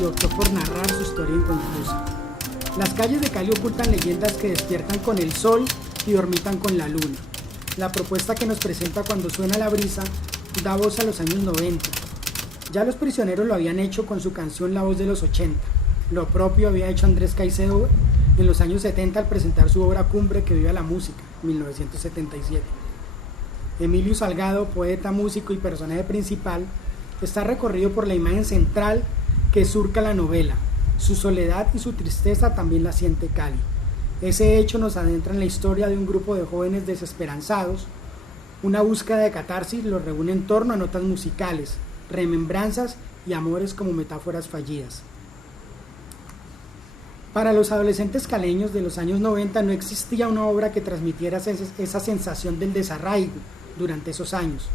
y optó por narrar su historia inconclusa. Las calles de Cali ocultan leyendas que despiertan con el sol y dormitan con la luna. La propuesta que nos presenta Cuando suena la brisa da voz a los años 90. Ya los prisioneros lo habían hecho con su canción La voz de los 80. Lo propio había hecho Andrés Caicedo en los años 70 al presentar su obra cumbre Que viva la música, 1977. Emilio Salgado, poeta, músico y personaje principal, está recorrido por la imagen central que surca la novela. Su soledad y su tristeza también la siente Cali. Ese hecho nos adentra en la historia de un grupo de jóvenes desesperanzados. Una búsqueda de catarsis los reúne en torno a notas musicales, remembranzas y amores como metáforas fallidas. Para los adolescentes caleños de los años 90 no existía una obra que transmitiera esa sensación del desarraigo durante esos años.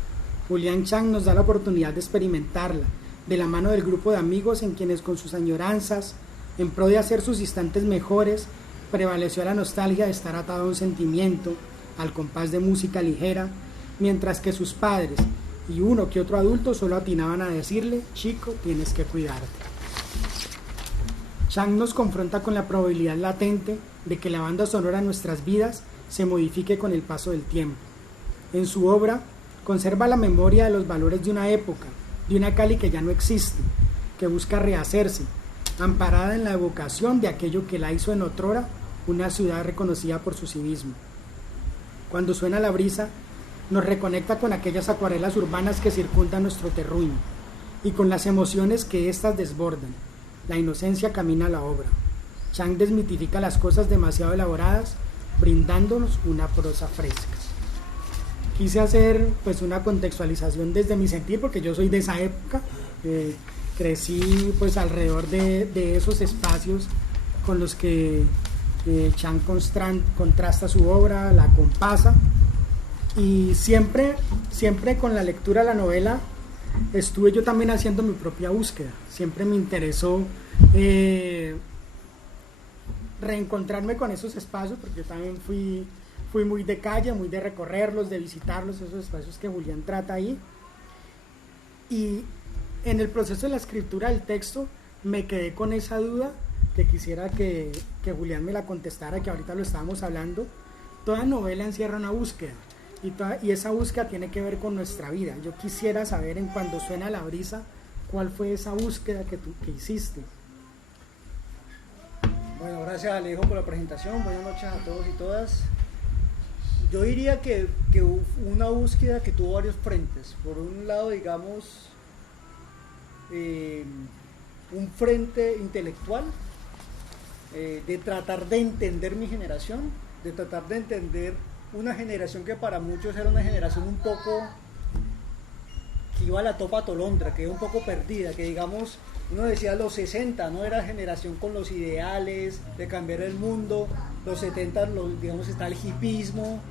Julián Chang nos da la oportunidad de experimentarla, de la mano del grupo de amigos en quienes con sus añoranzas, en pro de hacer sus instantes mejores, prevaleció la nostalgia de estar atado a un sentimiento, al compás de música ligera, mientras que sus padres y uno que otro adulto solo atinaban a decirle: chico, tienes que cuidarte. Chang nos confronta con la probabilidad latente de que la banda sonora en nuestras vidas se modifique con el paso del tiempo. En su obra conserva la memoria de los valores de una época, de una Cali que ya no existe, que busca rehacerse, amparada en la evocación de aquello que la hizo en otrora una ciudad reconocida por su civismo. Cuando suena la brisa, nos reconecta con aquellas acuarelas urbanas que circundan nuestro terruño y con las emociones que éstas desbordan. La inocencia camina a la obra. Chang desmitifica las cosas demasiado elaboradas, brindándonos una prosa fresca. Quise hacer pues una contextualización desde mi sentir, porque yo soy de esa época, crecí pues alrededor de esos espacios con los que Chang contrasta su obra, la compasa, y siempre con la lectura de la novela estuve yo también haciendo mi propia búsqueda. Siempre me interesó reencontrarme con esos espacios, porque yo también fui muy de calle, muy de recorrerlos, de visitarlos, esos espacios que Julián trata ahí. Y en el proceso de la escritura del texto me quedé con esa duda que quisiera que Julián me la contestara, que ahorita lo estábamos hablando. Toda novela encierra una búsqueda, y esa búsqueda tiene que ver con nuestra vida. Yo quisiera saber, en Cuando suena la brisa, ¿cuál fue esa búsqueda que hiciste? Bueno, gracias Alejo por la presentación. Buenas noches a todos y todas. Yo diría que una búsqueda que tuvo varios frentes. Por un lado, digamos, un frente intelectual, de tratar de entender mi generación, de tratar de entender una generación que para muchos era una generación un poco que iba a la topa tolondra, que era un poco perdida, que digamos, uno decía los 60, ¿no? Era generación con los ideales de cambiar el mundo, los 70, digamos, está el hipismo,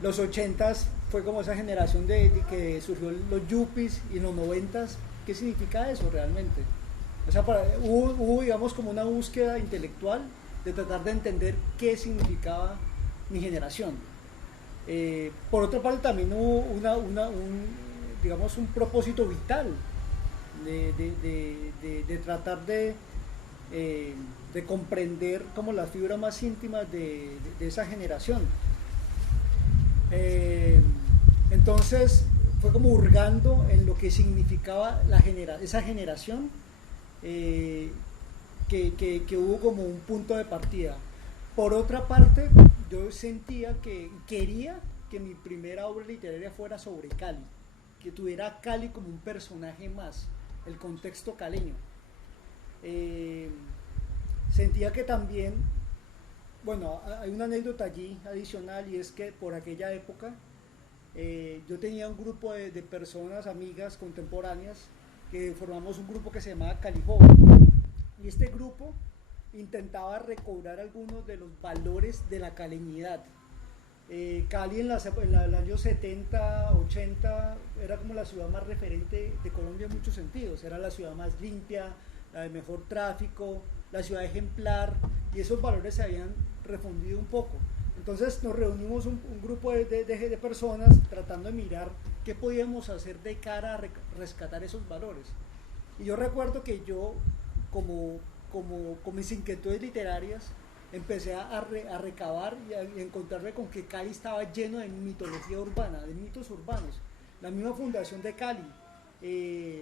los 80 fue como esa generación de que surgió los yuppies, y en los 90, ¿qué significa eso realmente? O sea, hubo, digamos, como una búsqueda intelectual de tratar de entender qué significaba mi generación. Por otra parte, también hubo digamos, un propósito vital de tratar de comprender como las fibras más íntimas de esa generación. Entonces fue como hurgando en lo que significaba esa generación, que hubo como un punto de partida. Por otra parte, yo sentía que quería que mi primera obra literaria fuera sobre Cali, que tuviera a Cali como un personaje más, el contexto caleño. Sentía que también, bueno, hay una anécdota allí adicional, y es que por aquella época yo tenía un grupo de personas, amigas contemporáneas, que formamos un grupo que se llamaba Cali Joven, y este grupo intentaba recobrar algunos de los valores de la caleñidad. Cali en los años 70, 80 era como la ciudad más referente de Colombia en muchos sentidos, era la ciudad más limpia, la de mejor tráfico, la ciudad ejemplar, y esos valores se habían refundido un poco. Entonces nos reunimos un grupo de personas tratando de mirar qué podíamos hacer de cara a rescatar esos valores. Y yo recuerdo que yo, como con mis inquietudes literarias, empecé a recabar y a encontrarme con que Cali estaba lleno de mitología urbana, de mitos urbanos. La misma fundación de Cali,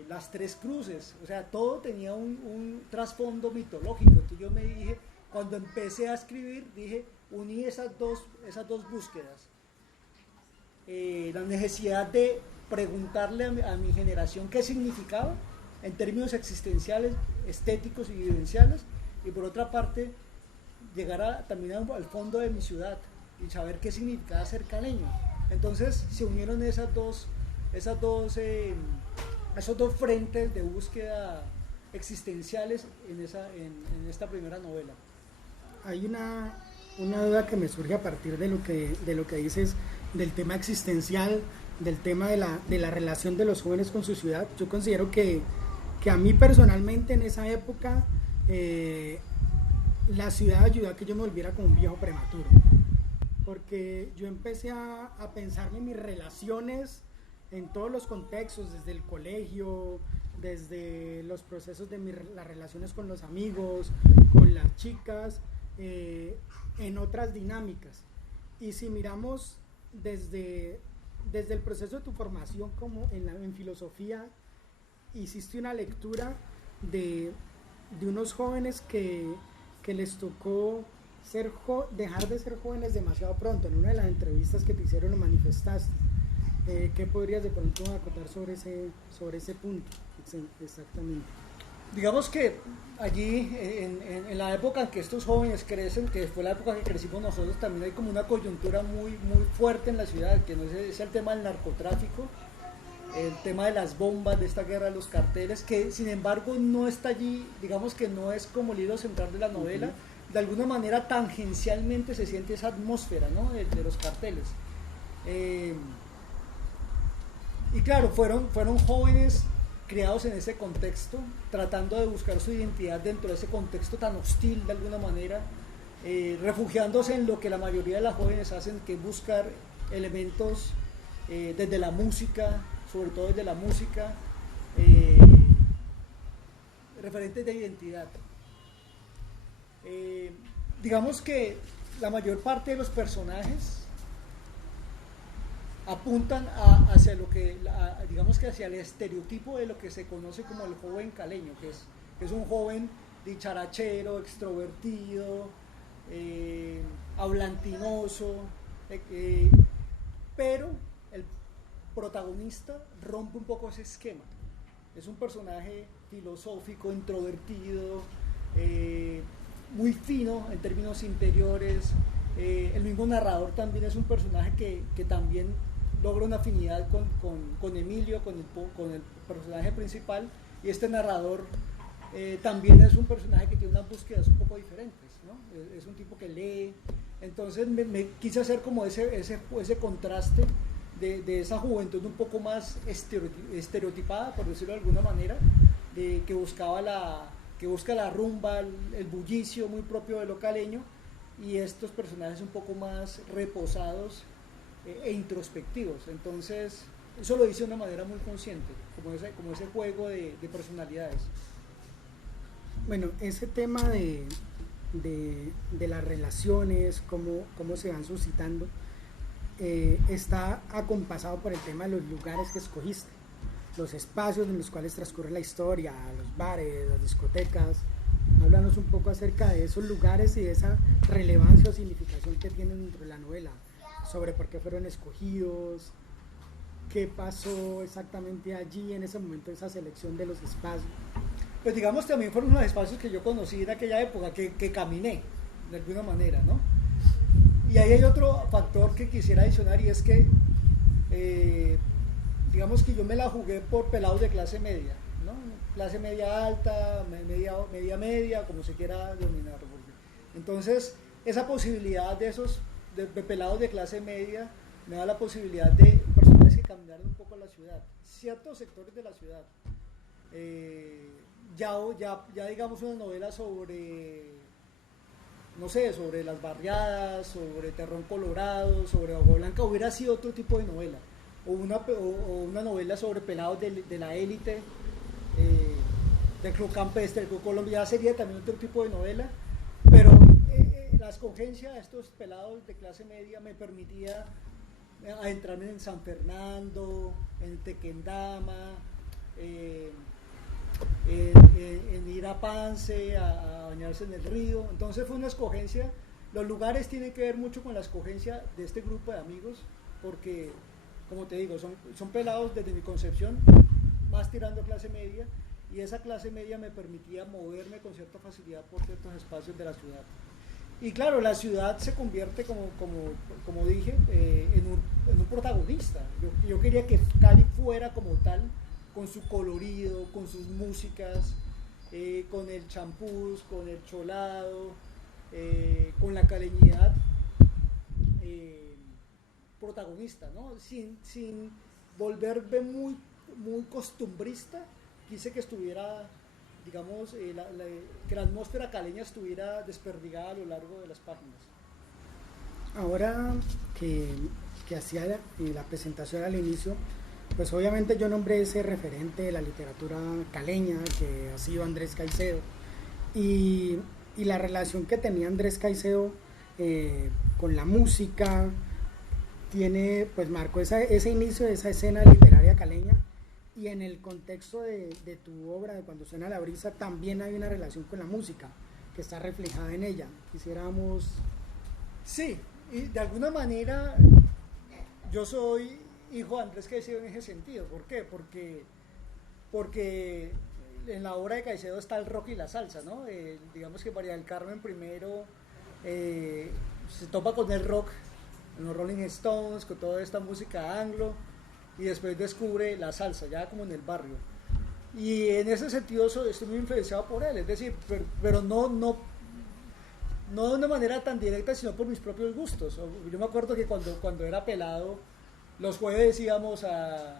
las Tres Cruces, o sea, todo tenía un trasfondo mitológico. Entonces yo me dije, cuando empecé a escribir, uní esas dos búsquedas. La necesidad de preguntarle a mi generación qué significaba en términos existenciales, estéticos y vivenciales, y por otra parte llegar también al fondo de mi ciudad y saber qué significaba ser caleño. Entonces se unieron esos dos frentes de búsqueda existenciales en esta primera novela. Hay una duda que me surge a partir de lo que dices del tema existencial, del tema de la relación de los jóvenes con su ciudad. Yo considero que a mí personalmente en esa época la ciudad ayudó a que yo me volviera como un viejo prematuro, porque yo empecé a pensarme en mis relaciones en todos los contextos, desde el colegio, desde los procesos de las relaciones con los amigos, con las chicas, en otras dinámicas. Y si miramos desde el proceso de tu formación como en filosofía, hiciste una lectura de unos jóvenes que les tocó dejar de ser jóvenes demasiado pronto. En una de las entrevistas que te hicieron lo manifestaste. ¿Qué podrías de pronto acotar sobre ese punto exactamente? Digamos que allí, en la época en que estos jóvenes crecen, que fue la época en que crecimos nosotros, también hay como una coyuntura muy, muy fuerte en la ciudad, que no es el tema del narcotráfico, el tema de las bombas, de esta guerra de los carteles, que sin embargo no está allí, digamos que no es como el hilo central de la novela. Uh-huh. De alguna manera tangencialmente se siente esa atmósfera, ¿no?, de los carteles. Y claro, fueron jóvenes criados en ese contexto, tratando de buscar su identidad dentro de ese contexto tan hostil de alguna manera, refugiándose en lo que la mayoría de las jóvenes hacen, que es buscar elementos desde la música, sobre todo desde la música, referentes de identidad. Digamos que la mayor parte de los personajes apuntan hacia digamos que hacia el estereotipo de lo que se conoce como el joven caleño, que es un joven dicharachero, extrovertido, hablantinoso, pero el protagonista rompe un poco ese esquema. Es un personaje filosófico, introvertido, muy fino en términos interiores. El mismo narrador también es un personaje que también logra una afinidad con Emilio, con el personaje principal, y este narrador también es un personaje que tiene unas búsquedas un poco diferentes, ¿no? Es un tipo que lee. Entonces me quise hacer como ese contraste de esa juventud un poco más estereotipada, por decirlo de alguna manera, que busca la rumba, el bullicio muy propio de lo caleño, y estos personajes un poco más reposados e introspectivos. Entonces eso lo hice de una manera muy consciente, como ese juego de personalidades. Bueno, ese tema de las relaciones, cómo se van suscitando, está acompasado por el tema de los lugares que escogiste, los espacios en los cuales transcurre la historia, los bares, las discotecas. Háblanos un poco acerca de esos lugares y de esa relevancia o significación que tienen dentro de la novela. sobre por qué fueron escogidos, qué pasó exactamente allí en ese momento, esa selección de los espacios. Pues digamos también fueron los espacios que yo conocí en aquella época, que caminé de alguna manera, ¿no? Y ahí hay otro factor que quisiera adicionar, y es que digamos que yo me la jugué por pelados de clase media, ¿no? Clase media alta, media, como se quiera denominar. Entonces, esa posibilidad de esos de pelados de clase media me da la posibilidad de personas que caminaron un poco la ciudad, ciertos sectores de la ciudad. Ya digamos una novela sobre, no sé, sobre las barriadas, sobre Terrón Colorado, sobre Agua Blanca, hubiera sido otro tipo de novela, o una novela sobre pelados de la élite, del club campestre, del club Colombia, sería también otro tipo de novela, pero la escogencia de estos pelados de clase media me permitía adentrarme en San Fernando, en Tequendama, en ir a Pance, a bañarse en el río. Entonces fue una escogencia. Los lugares tienen que ver mucho con la escogencia de este grupo de amigos, porque, como te digo, son pelados desde mi concepción, más tirando a clase media, y esa clase media me permitía moverme con cierta facilidad por ciertos espacios de la ciudad. Y claro, la ciudad se convierte, como dije, en un protagonista. Yo quería que Cali fuera como tal, con su colorido, con sus músicas, con el champús, con el cholado, con la caleñidad protagonista, ¿no? Sin volverme muy costumbrista. Quise que estuviera, digamos, que la atmósfera caleña estuviera desperdigada a lo largo de las páginas. Ahora que hacía la presentación al inicio, pues obviamente yo nombré ese referente de la literatura caleña que ha sido Andrés Caicedo, y la relación que tenía Andrés Caicedo con la música pues marcó ese inicio de esa escena literaria caleña. Y en el contexto de tu obra, de Cuando suena la brisa, también hay una relación con la música que está reflejada en ella. Quisiéramos... Sí, y de alguna manera yo soy hijo de Andrés Caicedo en ese sentido. ¿Por qué? Porque en la obra de Caicedo está el rock y la salsa, ¿no? Digamos que María del Carmen primero se topa con el rock, en los Rolling Stones, con toda esta música anglo, y después descubre la salsa, ya como en el barrio. Y en ese sentido estoy muy influenciado por él, es decir, pero no de una manera tan directa, sino por mis propios gustos. Yo me acuerdo que cuando era pelado, los jueves íbamos a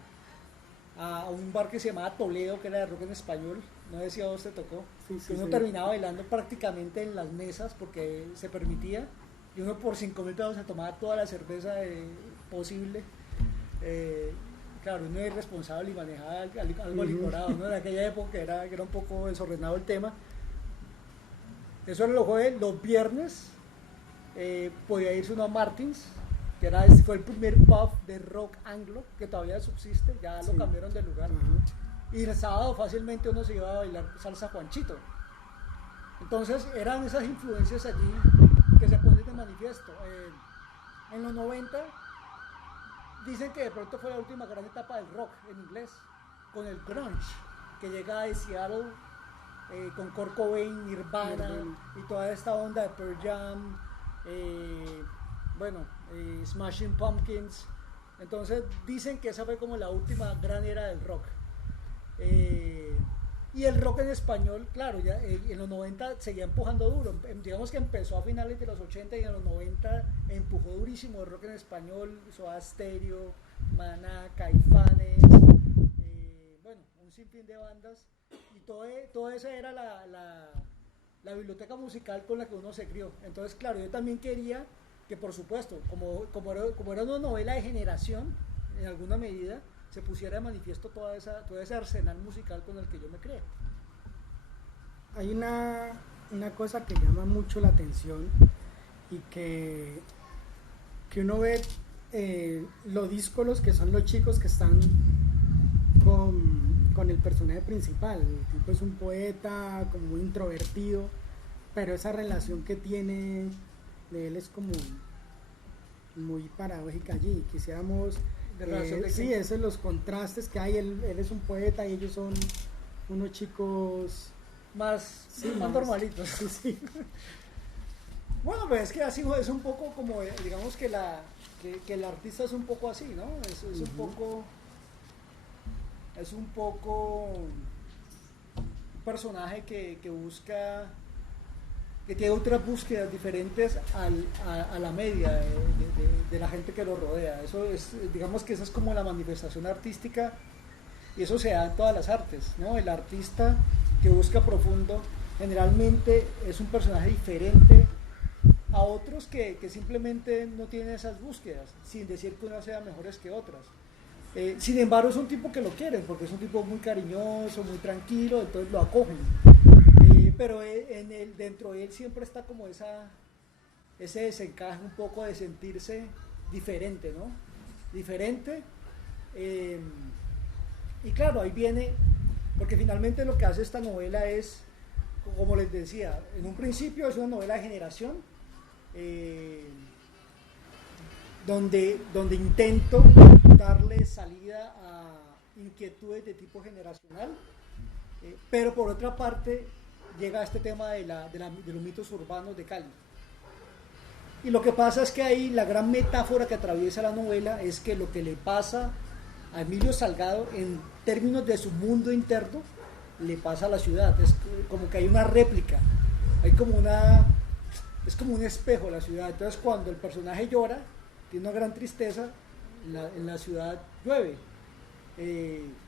un bar que se llamaba Toledo, que era de rock en español, no sé si a vos te tocó, sí, que uno terminaba bailando prácticamente en las mesas porque se permitía, y uno por 5.000 pesos se tomaba toda la cerveza posible. Claro, uno es irresponsable y manejaba algo licorado, ¿no? En aquella época era un poco desordenado el tema. Eso era los jueves. Los viernes podía irse uno a Martins, que fue el primer pub de rock anglo que todavía subsiste, ya lo cambiaron de lugar. Y el sábado fácilmente uno se iba a bailar salsa Juanchito. Entonces eran esas influencias allí que se ponen de manifiesto. En los 90 dicen que de pronto fue la última gran etapa del rock en inglés, con el grunge, que llega de Seattle, con Kurt Cobain, Nirvana, y toda esta onda de Pearl Jam, Smashing Pumpkins. Entonces dicen que esa fue como la última gran era del rock. Y el rock en español, claro, ya en los 90 seguía empujando duro. Digamos que empezó a finales de los 80 y en los 90 empujó durísimo el rock en español. Soda Stereo, Maná, Caifanes, un sinfín de bandas. Y toda esa era la biblioteca musical con la que uno se crió. Entonces, claro, yo también quería que, por supuesto, como era una novela de generación, en alguna medida, se pusiera de manifiesto todo ese arsenal musical con el que yo me creé. Hay una cosa que llama mucho la atención y que uno ve los díscolos, que son los chicos que están con el personaje principal. El tipo es un poeta, como muy introvertido, pero esa relación que tiene de él es como muy paradójica allí. Quisiéramos, De relación de sí, quién. esos los contrastes que hay. Él es un poeta y ellos son unos chicos, Más, sí, más más, normalitos. sí, sí. Bueno, pues es que así es un poco como, digamos que el artista es un poco así, ¿no? Es un poco, es un poco un personaje que busca, que tiene otras búsquedas diferentes a la media de la gente que lo rodea. Eso es, digamos que esa es como la manifestación artística y eso se da en todas las artes, ¿no? El artista que busca profundo generalmente es un personaje diferente a otros que simplemente no tienen esas búsquedas, sin decir que unas sean mejores que otras. Sin embargo, es un tipo que lo quieren, porque es un tipo muy cariñoso, muy tranquilo, entonces lo acogen. Pero dentro de él siempre está como ese desencaje un poco de sentirse diferente, ¿no? Diferente. Y claro, ahí viene, porque finalmente lo que hace esta novela es, como les decía, en un principio es una novela de generación, donde intento darle salida a inquietudes de tipo generacional, pero por otra parte llega a este tema de los mitos urbanos de Cali. Y lo que pasa es que ahí la gran metáfora que atraviesa la novela es que lo que le pasa a Emilio Salgado en términos de su mundo interno le pasa a la ciudad. Es como que hay una réplica, hay como es como un espejo la ciudad. Entonces cuando el personaje llora, tiene una gran tristeza, en la ciudad llueve.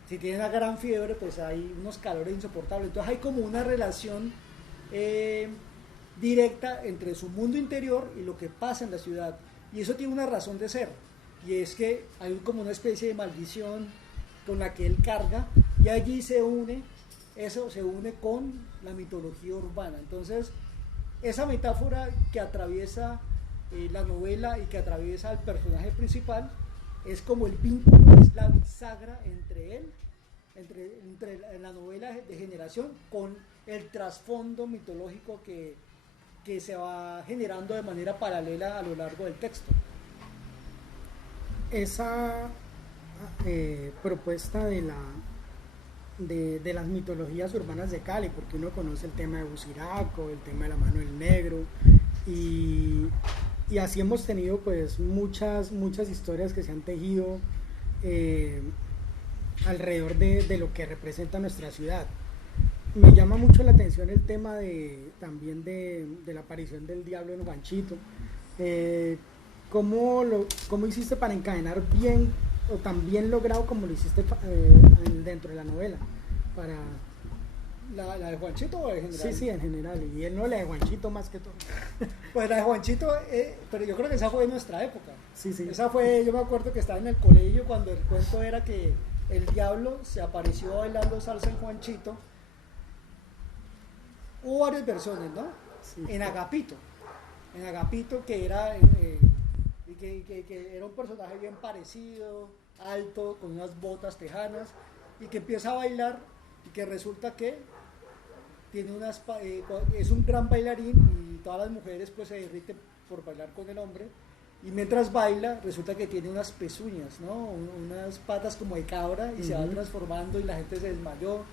Si tiene una gran fiebre, pues hay unos calores insoportables. Entonces hay como una relación directa entre su mundo interior y lo que pasa en la ciudad. Y eso tiene una razón de ser. Y es que hay como una especie de maldición con la que él carga y allí eso se une con la mitología urbana. Entonces, esa metáfora que atraviesa la novela y que atraviesa al personaje principal es como el vínculo, es la bisagra entre él, entre la novela de generación con el trasfondo mitológico que se va generando de manera paralela a lo largo del texto. Esa propuesta de las mitologías urbanas de Cali, porque uno conoce el tema de Buciraco, el tema de la mano del negro, y, y así hemos tenido pues muchas historias que se han tejido alrededor de lo que representa nuestra ciudad. Me llama mucho la atención el tema también de la aparición del diablo en Juanchito. ¿Cómo hiciste para encadenar bien o tan bien logrado como lo hiciste dentro de la novela? Para... ¿La de Juanchito o en general? Sí, en general. Y él no, la de Juanchito más que todo. Pues la de Juanchito, pero yo creo que esa fue de nuestra época. Sí. Esa fue, yo me acuerdo que estaba en el colegio cuando el cuento era que el diablo se apareció bailando salsa en Juanchito. Hubo varias versiones, ¿no? Sí. En Agapito, que era que era un personaje bien parecido, alto, con unas botas tejanas, y que empieza a bailar y que resulta que tiene es un gran bailarín y todas las mujeres pues se derriten por bailar con el hombre, y mientras baila resulta que tiene unas pezuñas, ¿no? Unas patas como de cabra y se va transformando y la gente se desmayó.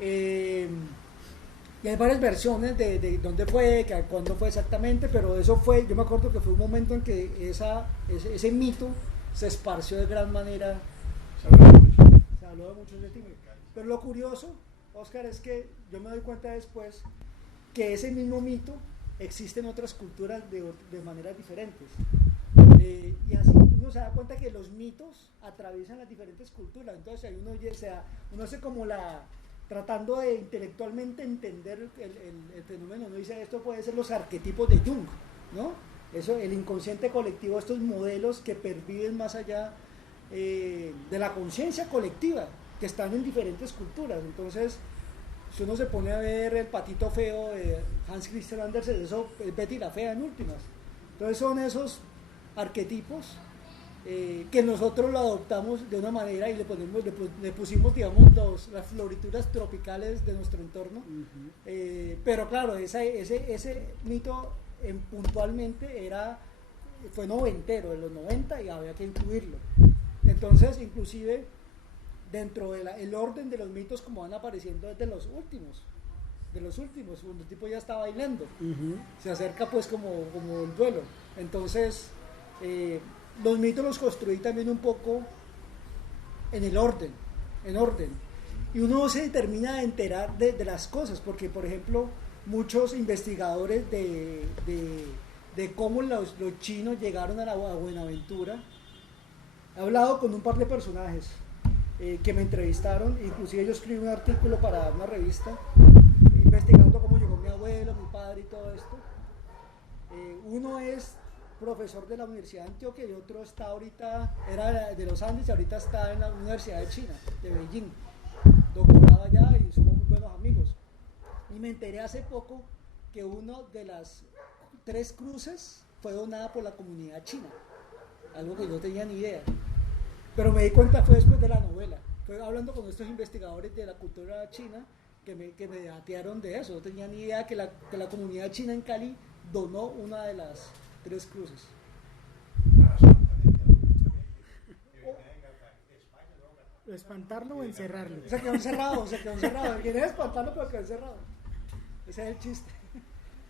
Y hay varias versiones de dónde fue, cuándo fue exactamente, pero eso fue, yo me acuerdo que fue un momento en que ese mito se esparció de gran manera. Se habló de mucho de ti. Pero lo curioso, Oscar, es que yo me doy cuenta después que ese mismo mito existe en otras culturas de maneras diferentes. Y así uno se da cuenta que los mitos atraviesan las diferentes culturas. Entonces ahí uno hace como tratando de intelectualmente entender el fenómeno, uno dice, esto puede ser los arquetipos de Jung, ¿no? Eso, el inconsciente colectivo, estos modelos que perviven más allá de la conciencia colectiva, que están en diferentes culturas. Entonces, si uno se pone a ver el patito feo de Hans Christian Andersen, eso es Betty la Fea en últimas. Entonces son esos arquetipos que nosotros lo adoptamos de una manera y le pusimos, digamos, las florituras tropicales de nuestro entorno. Pero claro, ese mito puntualmente era fue noventero, de los 90, y había que incluirlo. Entonces, inclusive, dentro del orden de los mitos como van apareciendo es de los últimos, cuando el tipo ya está bailando, se acerca pues como el duelo. Entonces, los mitos los construí también un poco en orden, y uno se termina de enterar de las cosas, porque por ejemplo, muchos investigadores de cómo los chinos llegaron a Buenaventura, he hablado con un par de personajes que me entrevistaron, inclusive yo escribí un artículo para una revista investigando cómo llegó mi abuelo, mi padre y todo esto. Uno es profesor de la Universidad de Antioquia y otro está ahorita, era de los Andes y ahorita está en la Universidad de China, de Beijing, doctorado allá, y somos muy buenos amigos. Y me enteré hace poco que una de las 3 cruces fue donada por la comunidad china, algo que yo no tenía ni idea. Pero me di cuenta fue después de la novela, fue hablando con estos investigadores de la cultura china que me datearon de eso. No tenía ni idea que la comunidad china en Cali donó una de las 3 cruces. ¿Espantarlo o encerrarlo? Se quedó encerrado. Quería espantarlo, pero quedó encerrado. Ese es el chiste.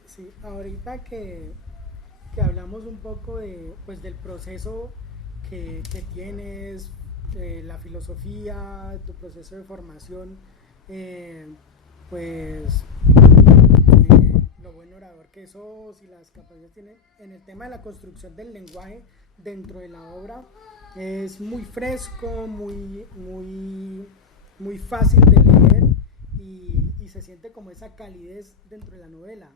Sí, ahorita que hablamos un poco pues, del proceso que tienes, la filosofía, tu proceso de formación, pues lo buen orador que sos y las capacidades que tienes en el tema de la construcción del lenguaje dentro de la obra, es muy fresco, muy fácil de leer, y se siente como esa calidez dentro de la novela.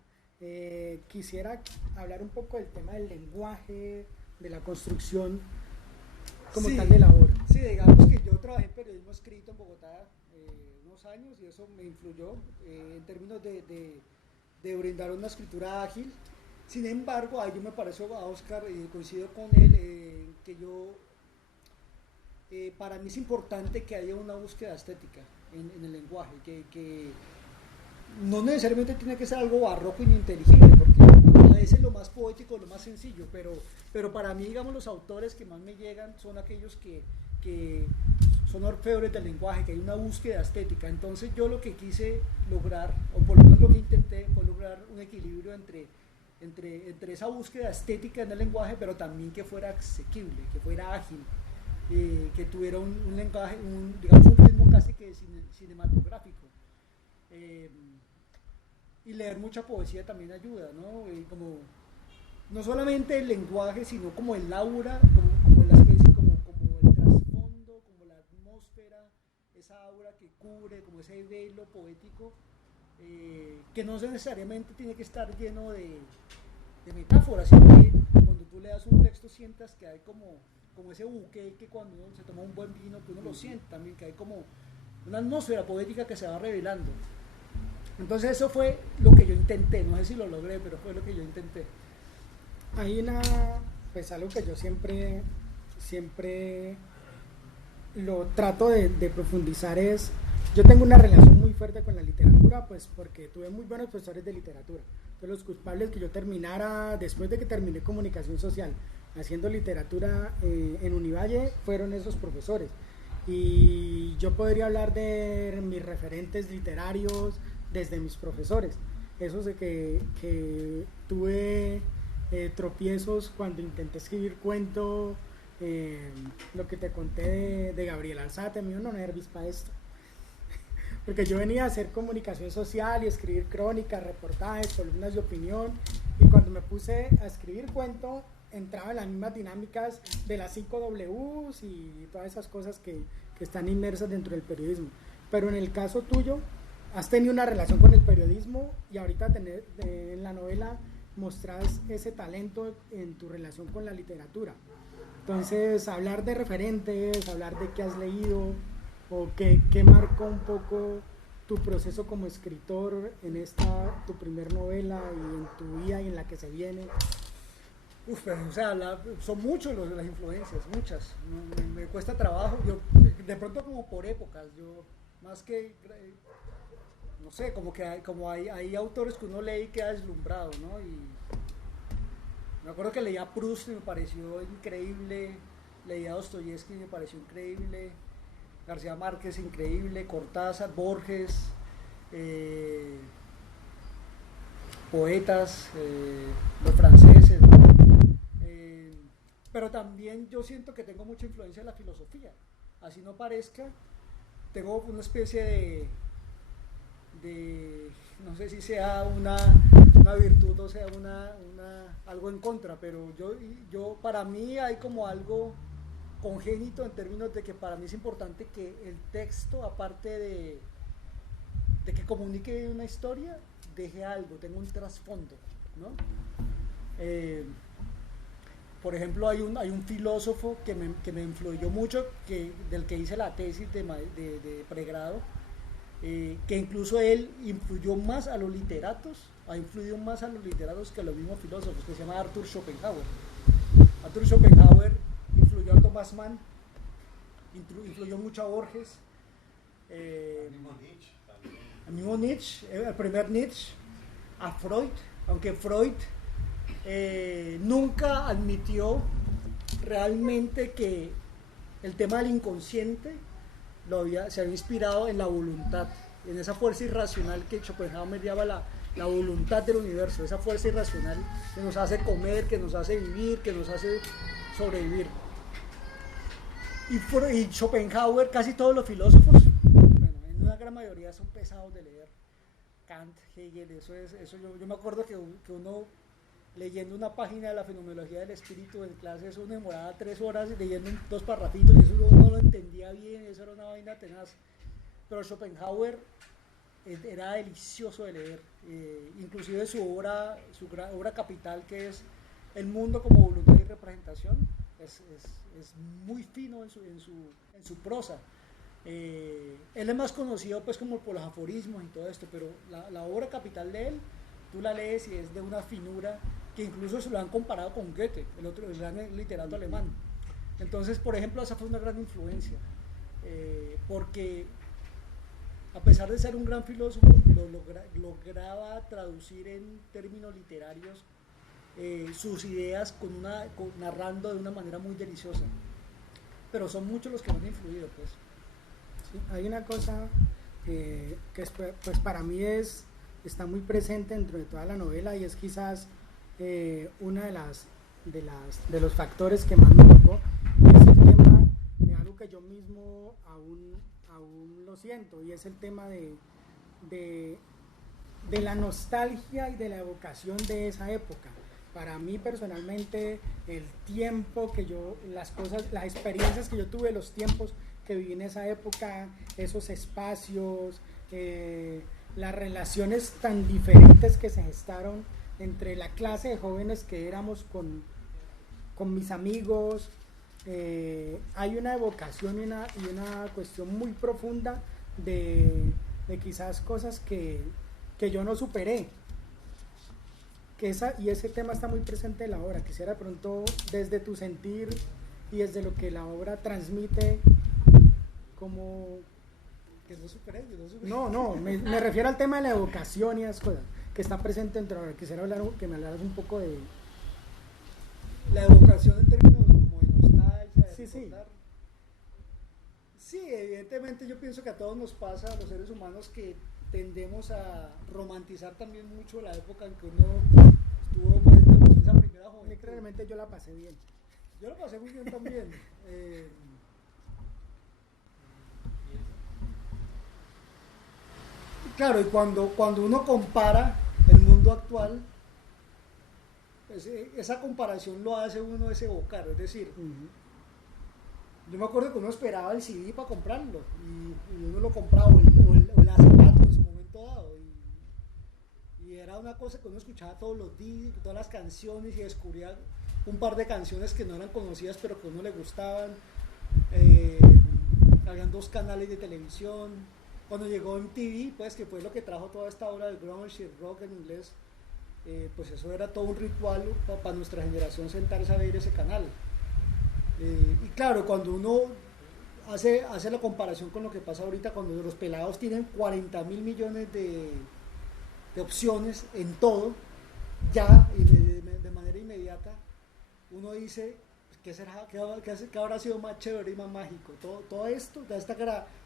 Quisiera hablar un poco del tema del lenguaje, de la construcción como tal de la obra. Sí, digamos que yo trabajé en periodismo escrito en Bogotá unos años, y eso me influyó en términos de brindar una escritura ágil. Sin embargo, ahí yo me parezco a Oscar, coincido con él, que para mí es importante que haya una búsqueda estética en el lenguaje, que no necesariamente tiene que ser algo barroco y ininteligible, porque a veces lo más poético es lo más sencillo, pero para mí, digamos, los autores que más me llegan son aquellos que son orfebres del lenguaje, que hay una búsqueda estética. Entonces yo lo que quise lograr, o por lo menos lo que intenté, fue lograr un equilibrio entre esa búsqueda estética en el lenguaje, pero también que fuera asequible, que fuera ágil, que tuviera un lenguaje, digamos, un ritmo casi que cinematográfico. Y leer mucha poesía también ayuda, ¿no? Como no solamente el lenguaje, sino como el aura, como la especie, como el trasfondo, como la atmósfera, esa aura que cubre, como ese velo poético, que no necesariamente tiene que estar lleno de metáforas, sino que cuando tú leas un texto sientas que hay como ese buque, que cuando uno se toma un buen vino, que uno lo siente también, que hay como una atmósfera poética que se va revelando. Entonces eso fue lo que yo intenté, no sé si lo logré, pero fue lo que yo intenté. Hay pues algo que yo siempre lo trato de profundizar es, yo tengo una relación muy fuerte con la literatura, pues porque tuve muy buenos profesores de literatura. Entonces los culpables que yo terminara, después de que terminé comunicación social, haciendo literatura en Univalle, fueron esos profesores. Y yo podría hablar de mis referentes literarios desde mis profesores. Eso de que tuve tropiezos cuando intenté escribir cuento, lo que te conté de Gabriel Alzate, me dio una nervios para esto. Porque yo venía a hacer comunicación social y escribir crónicas, reportajes, columnas de opinión, y cuando me puse a escribir cuento, entraba en las mismas dinámicas de las 5 Ws y todas esas cosas que están inmersas dentro del periodismo. Pero en el caso tuyo, has tenido una relación con el periodismo, y ahorita en la novela mostrás ese talento en tu relación con la literatura. Entonces, hablar de referentes, hablar de qué has leído, o qué marcó un poco tu proceso como escritor en esta, tu primer novela, y en tu vida y en la que se viene. O sea, son muchos las influencias, muchas. Me cuesta trabajo, yo de pronto como por épocas, yo más que, no sé, como que hay autores que uno lee y queda deslumbrado, ¿no? Y Me acuerdo que leía Proust y me pareció increíble, leía Dostoyevsky y me pareció increíble, García Márquez increíble, Cortázar, Borges, poetas, los franceses, ¿no? Pero también yo siento que tengo mucha influencia de la filosofía, así no parezca, tengo una especie no sé si sea una virtud o sea algo en contra, pero yo para mí hay como algo congénito en términos de que para mí es importante que el texto, aparte de que comunique una historia, deje algo, tenga un trasfondo, ¿no? Por ejemplo, hay un filósofo que me influyó mucho, del que hice la tesis de pregrado, que incluso él influyó más a los literatos, ha influido más a los literatos que a los mismos filósofos, que se llama Arthur Schopenhauer. Arthur Schopenhauer influyó a Thomas Mann, influyó mucho a Borges, al mismo Nietzsche, al primer Nietzsche, a Freud, aunque Freud nunca admitió realmente que el tema del inconsciente se había inspirado en la voluntad, en esa fuerza irracional que Schopenhauer llama la voluntad del universo, esa fuerza irracional que nos hace comer, que nos hace vivir, que nos hace sobrevivir. Y Schopenhauer, casi todos los filósofos, bueno, en una gran mayoría son pesados de leer. Kant, Hegel, eso yo me acuerdo que uno leyendo una página de la fenomenología del espíritu en clase, eso uno demoraba 3 horas leyendo 2 parrafitos y eso uno no lo entendía bien, eso era una vaina tenaz. Pero Schopenhauer era delicioso de leer, inclusive su obra capital, que es El mundo como voluntad y representación, es muy fino en su prosa. Él es más conocido pues como por los aforismos y todo esto, pero la obra capital de él, tú la lees y es de una finura que incluso se lo han comparado con Goethe, el gran literato alemán. Entonces, por ejemplo, esa fue una gran influencia, porque a pesar de ser un gran filósofo, lograba traducir en términos literarios sus ideas narrando de una manera muy deliciosa. Pero son muchos los que me han influido, pues. Sí, hay una cosa que pues para mí está muy presente dentro de toda la novela, y es quizás una de los factores que más me tocó, es el tema de algo que yo mismo aún lo siento, y es el tema de la nostalgia y de la evocación de esa época. Para mí personalmente, el tiempo las experiencias que yo tuve, los tiempos que viví en esa época, esos espacios, las relaciones tan diferentes que se gestaron entre la clase de jóvenes que éramos con mis amigos, hay una evocación y una cuestión muy profunda de quizás cosas que yo no superé, y ese tema está muy presente en la obra. Quisiera de pronto, desde tu sentir y desde lo que la obra transmite, como... Que no superé, No, me refiero al tema de la evocación y esas cosas que está presente dentro de la obra. Quisiera que me hablaras un poco de... La evocación en términos como de nostalgia, de recordar. Sí, evidentemente yo pienso que a todos nos pasa, a los seres humanos, que tendemos a romantizar también mucho la época en que uno estuvo pues, en esa primera juventud. Realmente yo la pasé bien. Yo la pasé muy bien también. Claro, y cuando uno compara el mundo actual, pues, esa comparación lo hace uno desevocar, es decir, yo me acuerdo que uno esperaba el CD para comprarlo y uno lo compraba o el acetato en su momento dado y era una cosa que uno escuchaba todos los días, todas las canciones, y descubría un par de canciones que no eran conocidas pero que a uno le gustaban. Habían 2 canales de televisión. Cuando llegó MTV, pues, que fue lo que trajo toda esta obra del grunge y rock en inglés, pues eso era todo un ritual para nuestra generación sentarse a ver ese canal. Y claro, cuando uno hace la comparación con lo que pasa ahorita, cuando los pelados tienen 40.000 millones de opciones en todo, ya de manera inmediata, uno dice, ¿qué será? ¿Qué habrá sido más chévere y más mágico? Todo esto, de esta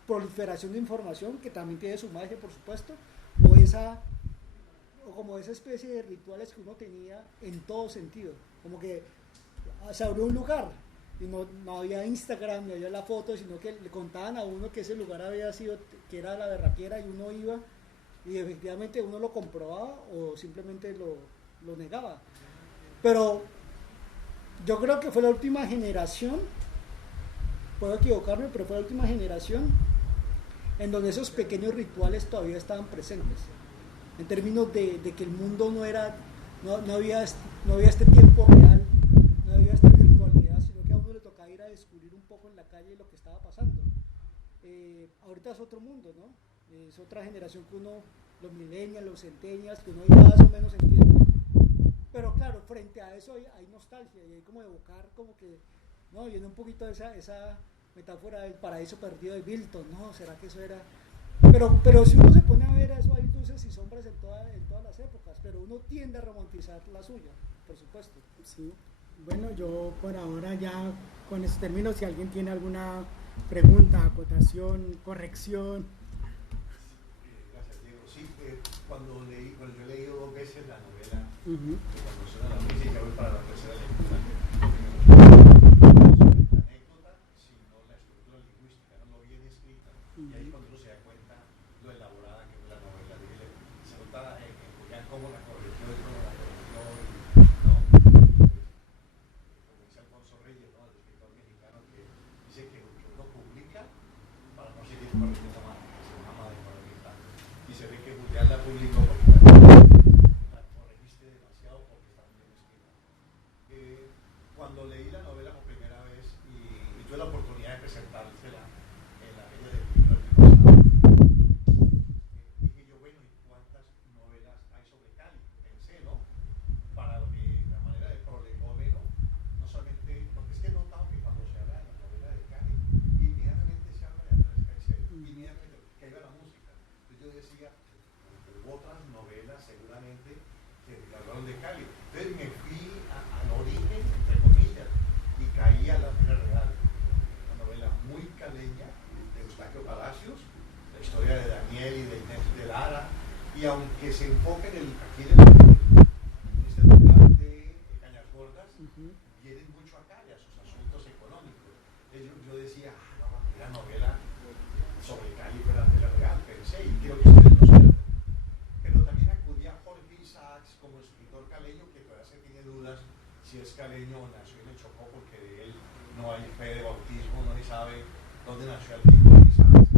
proliferación de información, que también tiene su magia, por supuesto, o como esa especie de rituales que uno tenía en todo sentido, como que se abrió un lugar y no había Instagram, no había la foto, sino que le contaban a uno que ese lugar había sido, que era la berraquera, y uno iba y efectivamente uno lo comprobaba o simplemente lo negaba. Pero yo creo que fue la última generación, puedo equivocarme, pero fue la última generación en donde esos pequeños rituales todavía estaban presentes, en términos de que el mundo no había este tiempo real, no había esta virtualidad, sino que a uno le tocaba ir a descubrir un poco en la calle lo que estaba pasando. Ahorita es otro mundo, ¿no? Es otra generación que los millennials, los centennials, que uno ya más o menos entiende. Pero claro, frente a eso hay nostalgia y hay como evocar, como que, ¿no? Viene un poquito de esa metáfora del paraíso perdido de Milton, ¿no? ¿Será que eso era? Pero si uno se pone a ver eso, hay luces y sombras en todas las épocas, pero uno tiende a romantizar la suya, por supuesto. Sí. Bueno, yo por ahora ya con esos términos, si alguien tiene alguna pregunta, acotación, corrección. Gracias, Diego. Sí, cuando yo he leído 2 veces la novela, cuando suena la música, voy para la tercera lectura. Y ahí cuando uno se da cuenta lo elaborada que fue la novela, se nota Julián cómo la corrigió y cómo la corrigió, ¿no? Como dice Alfonso Reyes, ¿no? El escritor mexicano, que dice que uno publica para no seguir corrigiendo más, que se llama de corregir. Y se ve que Julián la publicó porque la corregiste demasiado porque está muy bien escrita. Cuando leí la novela por primera vez y tuve la oportunidad de presentársela en la feria del libro del dije yo, bueno, ¿y cuántas novelas hay sobre Cali? Pensé, ¿no? Para la manera de prolegómeno, no solamente, porque es que he notado que cuando se habla de la novela de Cali, inmediatamente se habla de Andrés Caicedo, inmediatamente que iba la música. Entonces yo decía, hubo otras novelas seguramente que hablaron de Cali. Entonces me fui al origen, entre comillas, y caí a la Feria Real. Una novela muy caleña, de Eustaquio Palacios, la historia de Daniel y de Inés de Lara, y aunque se enfoque aquí en este lugar de Cañas Gordas, vienen mucho a Cali, a sus asuntos económicos. Yo decía, no, la novela sobre Cali fue la Feria Real, pensé, y creo que ustedes lo saben. Pero también acudí a Jorge Isaacs como escritor caleño, que todavía se tiene dudas si es caleño o nació en el Chocó, porque de él no hay fe de bautismo, no se sabe dónde nació el tipo de Isaacs.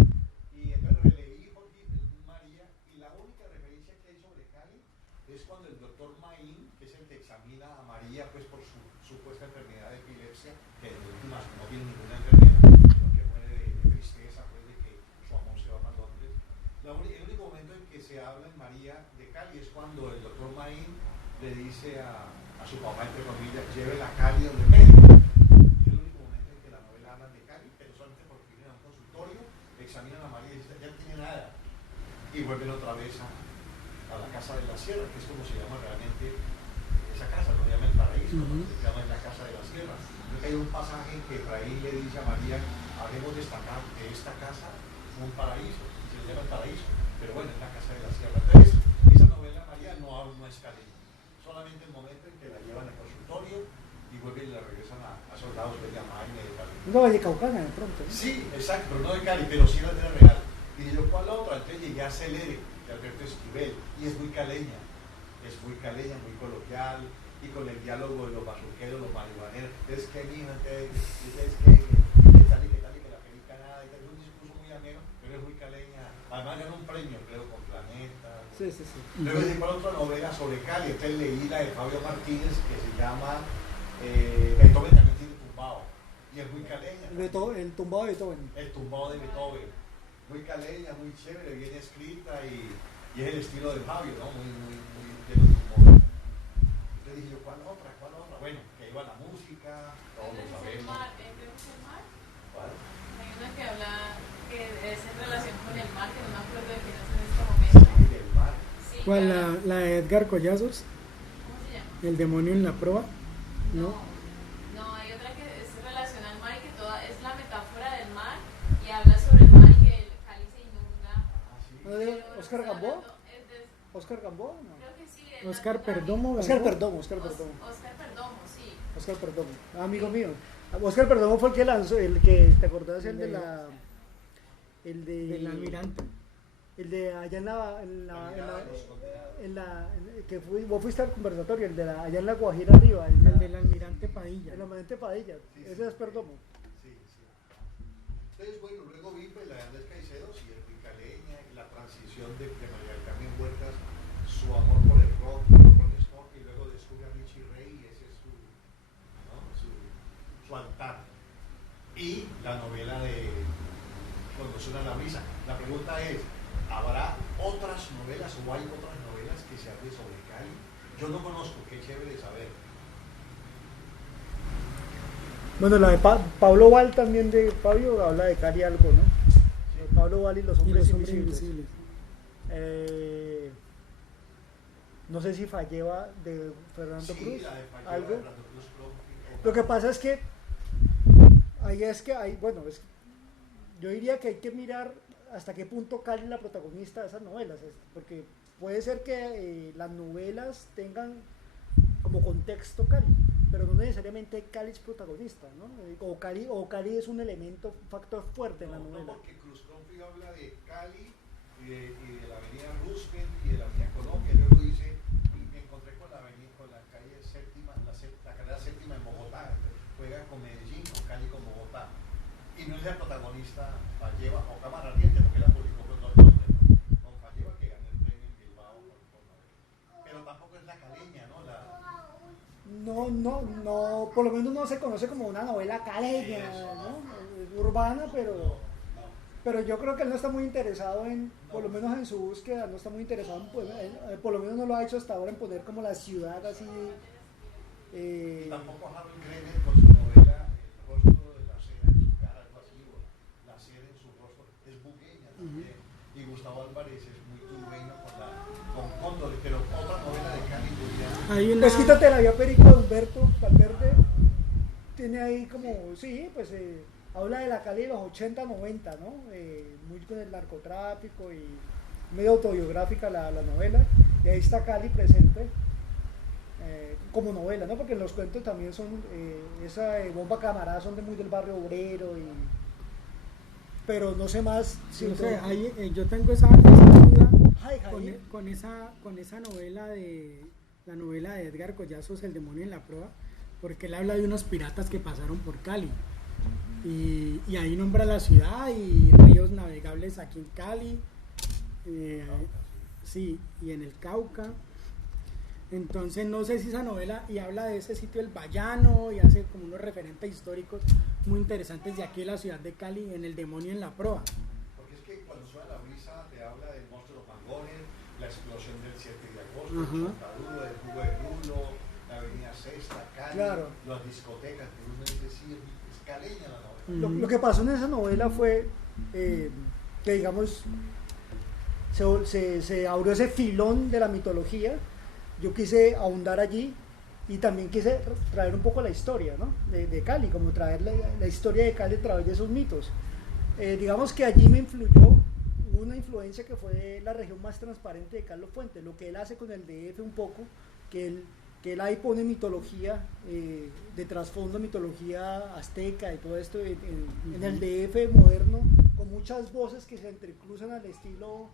Y entonces releí Jorge María, y la única referencia que hay sobre Cali es cuando el doctor Maín, que es el que examina a María pues por su supuesta enfermedad de epilepsia, que en últimas no tiene ninguna enfermedad, sino que muere de tristeza pues de que su amor se va para Londres. El único momento en que se habla en María de Cali es cuando el doctor Maín le dice a su papá, entre comillas, lleve la Cali donde médico. Y es el único momento en que la novela habla de Cali, pero solamente porque vienen a un consultorio, examinan a María y dicen, ya no tiene nada. Y vuelven otra vez a la casa de la sierra, que es como se llama realmente esa casa, no se llama el paraíso, se llama la casa de la sierra. Entonces hay un pasaje en que Efraín le dice a María, habremos destacado que esta casa fue un paraíso, se le llama el paraíso, pero bueno, es la casa de la sierra. Entonces, esa novela María no es caleña, solamente el momento en que la llevan al consultorio y vuelven y la regresan a soldados de Yamaine de Cali. No, de Caucana de pronto, ¿no? Sí, exacto, pero no de Cali, pero sí la de la Real. Y yo, ¿cuál otra? Entonces llegué a Celere, de Alberto Esquivel, y es muy caleña, muy coloquial, y con el diálogo de los bazuqueros, los marihuaneros, es que mi gente, es que tal y que la perica nada, es un discurso muy ameno, pero es muy caleña. Además ganó un premio, creo, con Planeta. Sí. Luego de otra novela sobre Cali, entonces leí la de Fabio Martínez, que se llama Beethoven también tiene tumbado, y es muy caleña. El tumbado de Beethoven. El tumbado de Beethoven. Muy caleña, muy chévere, bien escrita y es el estilo de Fabio, ¿no? Muy lleno de humor. Entonces dije yo, ¿cuál otra? Bueno, que iba la música, todos lo sabemos. ¿Cuál? Hay una que habla que es en relación con el mar, que no me acuerdo de quién es en este momento. Sí, del mar. Sí, ¿Cuál? claro. La de Edgar Collazos, ¿Cómo se llama? El demonio en la proa, ¿no? ¿Oscar está Gamboa? hablando es de... ¿Oscar Gamboa? No. Creo que sí. él Oscar hace también- Perdomo. Oscar ¿verdad? Perdomo, Oscar Perdomo. Oscar Perdomo, sí. Oscar Perdomo, amigo mío. Oscar Perdomo fue el que lanzó, el que, ¿te acordás? El de la... El Del de... almirante. El de allá en la... La mirada de los condenados. que vos fuiste al conversatorio, el de allá en la Guajira arriba. El del almirante Padilla. El almirante Padilla. Sí, Ese sí. es Perdomo. Sí, sí. Entonces, bueno, luego vi pues, la de Andrés Caicedo, y el Picaleña, y la transición de María del Carmen Huertas, su amor por el rock, por el Rolling Stone, y luego descubre a Richie Ray, y ese es su altar. Y la novela de Cuando suena la brisa. La pregunta es, ¿habrá otras novelas o hay otras novelas que se hablen sobre Cali? Yo no conozco, qué chévere saber. Bueno, la de Pablo Val también de Fabio habla de Cali algo, ¿no? Pablo Val y los Y hombres, los hombres invisibles. invisibles. No sé si Falleva de Fernando Sí, Cruz, la de Falleva, algo. de Fernando Cruz, Lo que pasa es que bueno, yo diría que hay que mirar hasta qué punto Cali es la protagonista de esas novelas, porque puede ser que las novelas tengan como contexto Cali, pero no necesariamente Cali es protagonista, ¿no? O Cali es un elemento, un factor fuerte en la novela. No, porque Cruz Confi habla de Cali y de la avenida Roosevelt y de la avenida Colombia, y luego dice, y me encontré con la calle séptima, la carrera séptima en Bogotá, juega con Medellín, con Cali, con Bogotá, y no es la protagonista Falleva o Cámara Ardiente, porque la publicó con dos nombres, ¿no? Con Falleva, que ganó el premio en Bilbao por novela, pero tampoco es la caleña, ¿no? No, por lo menos no se conoce como una novela caleña, ¿no? Urbana, pero yo creo que él no está muy interesado en, por lo menos en su búsqueda, no está muy interesado en, por lo menos no lo ha hecho hasta ahora en poner como la ciudad así. Tampoco Harold Grener con su novela El rostro de la cera en su cara, algo así, o La cera en su rostro, es bugueña también. Y Gustavo Álvarez es muy tubeño con Cóndores, pero otra novela de Cali podría... Hay una... Pues quítate la vía Perico de Humberto Valverde, tiene ahí como, sí, pues habla de la Cali de los 80, 90, ¿no? Muy con el narcotráfico y medio autobiográfica la novela, y ahí está Cali presente. Como novela, ¿no? Porque los cuentos también son esa Bomba Camarada son muy del barrio obrero, pero no sé más. Sí, no sé, yo tengo esa duda con esa novela la novela de Edgar Collazos, El demonio en la proa, porque él habla de unos piratas que pasaron por Cali y ahí nombra la ciudad y ríos navegables aquí en Cali, sí, y en el Cauca. Entonces no sé si esa novela, y habla de ese sitio El Bayano y hace como unos referentes históricos muy interesantes de aquí de la ciudad de Cali, en El demonio en la proa. Porque es que cuando suena la brisa te habla del monstruo de Mangones, la explosión del 7 de agosto, el Chontaduro, el jugo de Rulo, la avenida Sexta, Cali, claro, las discotecas, que uno dice, sí, es caleña la novela. Lo que pasó en esa novela fue que, digamos, se abrió ese filón de la mitología. Yo quise ahondar allí y también quise traer un poco la historia, ¿no? de Cali, como traer la historia de Cali a través de esos mitos. Digamos que allí me influyó una influencia que fue la región más transparente de Carlos Fuentes, lo que él hace con el DF un poco, que él ahí pone mitología de trasfondo, mitología azteca y todo esto en el DF moderno, con muchas voces que se entrecruzan al estilo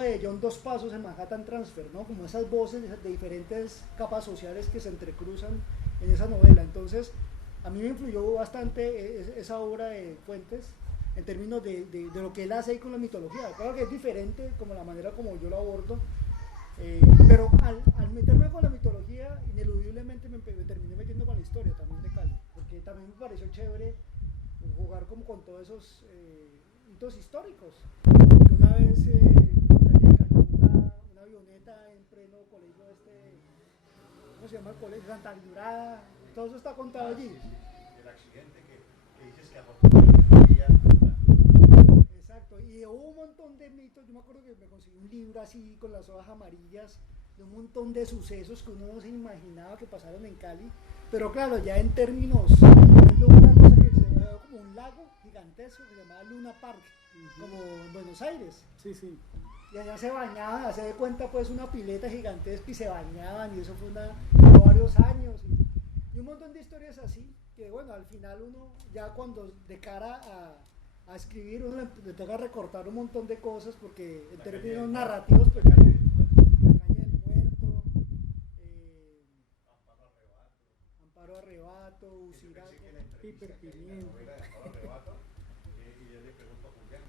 de John Dos Pasos en Manhattan Transfer, ¿no? Como esas voces de diferentes capas sociales que se entrecruzan en esa novela. Entonces, a mí me influyó bastante esa obra de Fuentes en términos de lo que él hace ahí con la mitología. Claro que es diferente como la manera como yo lo abordo, pero al meterme con la mitología, ineludiblemente me terminé metiendo con la historia también de Cali, porque también me pareció chévere jugar como con todos esos hitos históricos. Porque una vez cayó una avioneta en pleno colegio ¿cómo se llama el colegio? Santa Librada, todo eso está contado allí. El accidente que dices que afortunadamente había. Exacto, y hubo un montón de mitos. Yo me acuerdo que me conseguí un libro así con las hojas amarillas de un montón de sucesos que uno no se imaginaba que pasaron en Cali, pero claro, ya en términos, una cosa que se ve como un lago gigantesco eso que se llamaba Luna Park, como en Buenos Aires. Sí, sí. Y allá se bañaban, hace de cuenta pues una pileta gigantesca y se bañaban y eso duró varios años y un montón de historias así, que bueno, al final uno ya cuando de cara a escribir uno le toca recortar un montón de cosas porque en términos narrativos pues la caña del muerto, Amparo Arrebato, Usiraco, Piper Pimienta. Y yo le pregunto a Julián,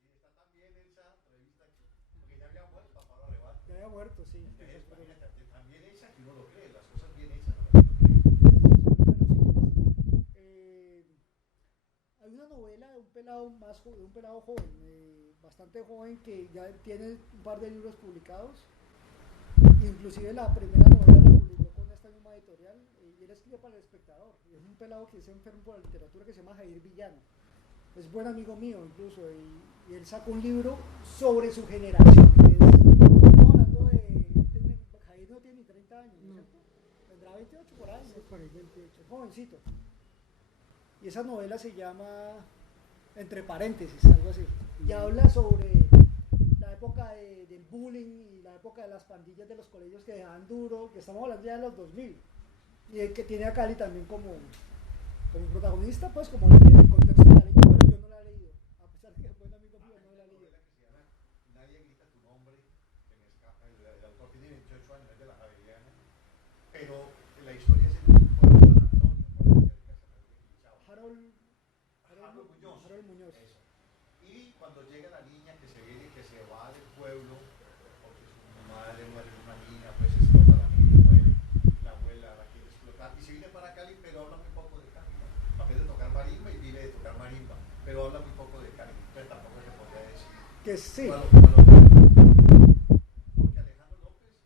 y está también esa revista aquí, porque ya había muerto Amparo Arrebato. ya había muerto, sí. Imagínate, también hecha que uno lo cree, las cosas bien hechas no lo cree. Hay una novela de un pelado de un pelado joven, bastante joven, que ya tiene un par de libros publicados. Inclusive la primera novela la publicó con esta misma editorial y él escribe para El Espectador. Es un pelado que es enfermo por la literatura que se llama Jair Villano. Es buen amigo mío incluso y él sacó un libro sobre su generación. Estamos hablando Jair no tiene ni 30 años, ¿no es cierto? Tendrá 28 por ahí. Sí, por ahí 28. Es jovencito. Y esa novela se llama Entre paréntesis, algo así. Y habla sobre la época del bullying y la época de las pandillas de los colegios que dejaban duro, que estamos hablando ya de los 2000. Y el que tiene a Cali también como protagonista, pues como en el contexto caleño, pero yo no la he leído. A pesar de que es buen amigo mío, no la he leído. Novela que se llama Nadie grita tu nombre, que me escapa, el autor tiene 28 años, es de la Javeriana, pero la historia es en un pueblo de San Antonio, por ahí cerca de San Antonio de Quilichao. Harold Muñoz. Muñoz. Eso. Y cuando llega la niña que se viene, que se va del pueblo, porque su madre muere una niña, pues explota la niña, muere, la abuela la quiere explotar, y se viene para Cali, pero habla muy poco de Cali, ¿no? A vez de tocar marimba y vive de tocar marimba, pero habla muy poco de Cali, pero tampoco se podría decir. Que sí. Porque Alejandro López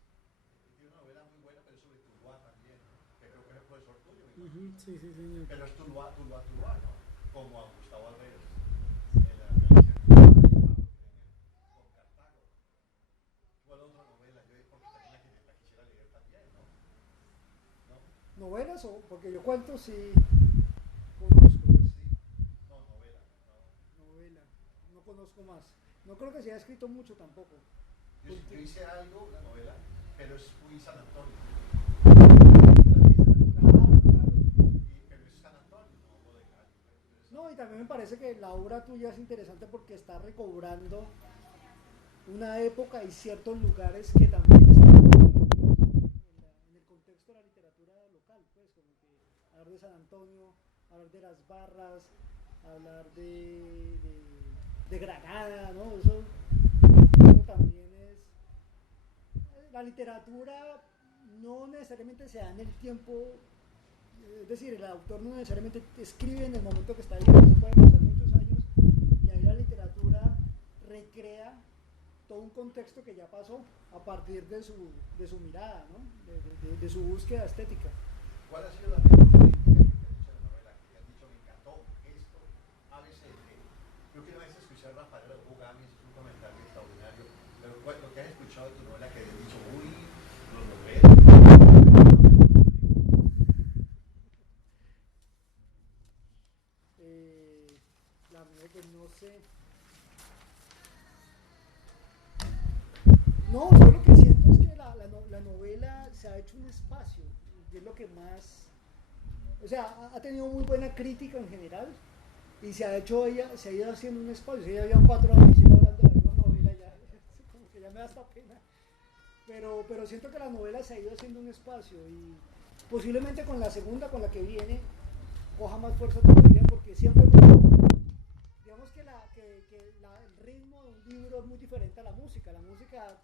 tiene una novela muy buena, pero es sobre Tuluá también, que creo que es el profesor tuyo, Sí, sí, señor. pero es Tuluá, ¿no? Como a Gustavo Alveros. Con Cartago. ¿Cuál otra novela? Yo porque también la quisiera leer también, ¿no? ¿Novelas o? Porque yo cuento sí conozco, pues. Sí. No, novela. Novela. No conozco más. No creo que se haya escrito mucho tampoco. Yo hice algo, una novela, pero es muy San Antonio. Claro. Pero es San Antonio, no hablo de Cali. No, y también me parece que la obra tuya es interesante porque está recobrando una época y ciertos lugares que también están en el contexto de la literatura local, pues, como que hablar de San Antonio, hablar de las barras, hablar de Granada, ¿no? Eso también es... La literatura no necesariamente se da en el tiempo, es decir, el autor no necesariamente escribe en el momento que está ahí, eso puede pasar muchos años, y ahí la literatura recrea todo un contexto que ya pasó a partir de su mirada, ¿no? de su búsqueda estética. ¿Cuál ha sido la mejor crítica que te han hecho a la novela? Que te han dicho, me encantó esto, ABCD. Yo quiero a veces escuchar a Rafael Bugamis, es un comentario extraordinario, pero lo que has escuchado de tu novela que te han dicho, uy, lo logré. Pues no sé. No, yo lo que siento es que la novela se ha hecho un espacio, y es lo que más, o sea, ha tenido muy buena crítica en general, y se ha ido haciendo un espacio. Ya llevan 4 años y sigo hablando de la misma novela, ya, como que ya me da hasta pena, pero siento que la novela se ha ido haciendo un espacio, y posiblemente con la segunda, con la que viene, coja más fuerza todavía, porque siempre digamos que el ritmo de un libro es muy diferente a la música. La música,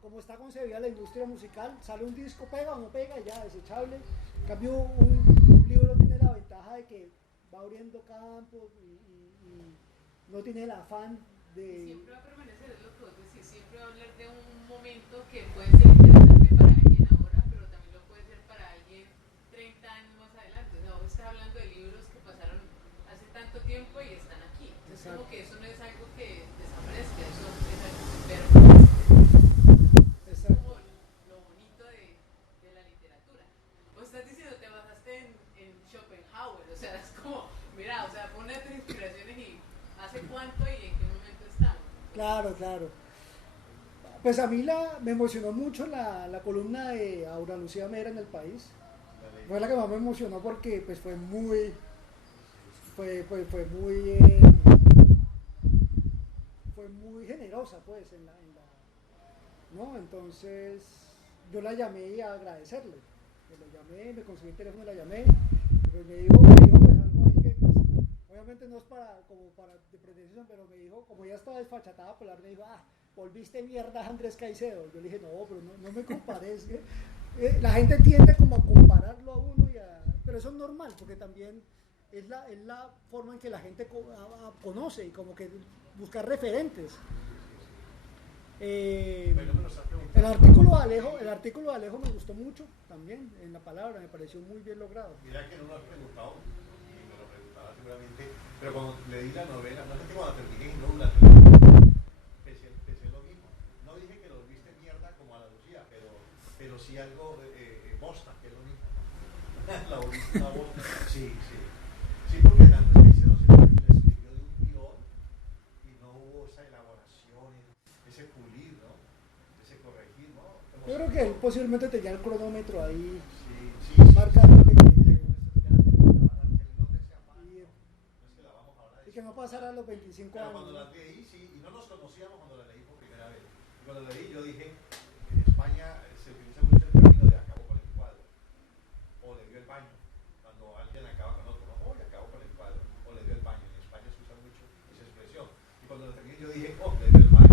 como está concebida la industria musical, sale un disco, pega o no pega, ya, desechable. En cambio, un libro tiene la ventaja de que va abriendo campos y no tiene el afán de... Siempre va a permanecer, es lo que vos decís, siempre va a hablar de un momento que puede ser interesante para alguien ahora, pero también lo puede ser para alguien 30 años más adelante. O sea, vos estás hablando de libros que pasaron hace tanto tiempo y están aquí. Es como que eso no es algo que desaparezca, eso es algo que permanece. Es como lo bonito de la literatura. Vos estás diciendo, te basaste en ¿hace cuánto y en qué momento estamos? Claro, claro. Pues a mí me emocionó mucho la columna de Aura Lucía Mera en El País. Fue la que más me emocionó porque pues fue muy fue muy generosa pues ¿no? Entonces yo la llamé a agradecerle. Me conseguí el teléfono y la llamé. Pues me dijo pues algo ahí que pues, obviamente no es para de pretensión, pero me dijo, como ya estaba desfachatada por hablar, me dijo, volviste mierda Andrés Caicedo. Yo le dije, no, pero no me compares. La gente tiende como a compararlo a uno pero eso es normal, porque también es la forma en que la gente conoce y como que buscar referentes. El artículo de Alejo me gustó mucho también, en la palabra, me pareció muy bien logrado. Mira que no lo has preguntado, y me lo preguntará seguramente, pero cuando leí la novela, no sé que cuando terminé, no la pensé lo mismo. No dije que lo viste mierda como a la Lucía, pero sí algo bosta, que es lo mismo. La bosta. Sí, porque el Andrés Caicedo se le escribió de un tirón y no hubo esa elaboración, ese pulir, ¿no? Ese corregir, ¿no? Yo creo que él posiblemente tenía el cronómetro ahí marcándole y que no pasara los 25 pero años. Cuando las leí, sí, y no nos conocíamos cuando la leí por primera vez. Y cuando la leí yo dije, en España se utiliza mucho el término de acabó con el cuadro, o le dio el baño, cuando alguien acaba con otro, ¿no? Le acabó con el cuadro, o le dio el baño. En España se usa mucho esa expresión. Y cuando la terminé yo dije, le dio el baño.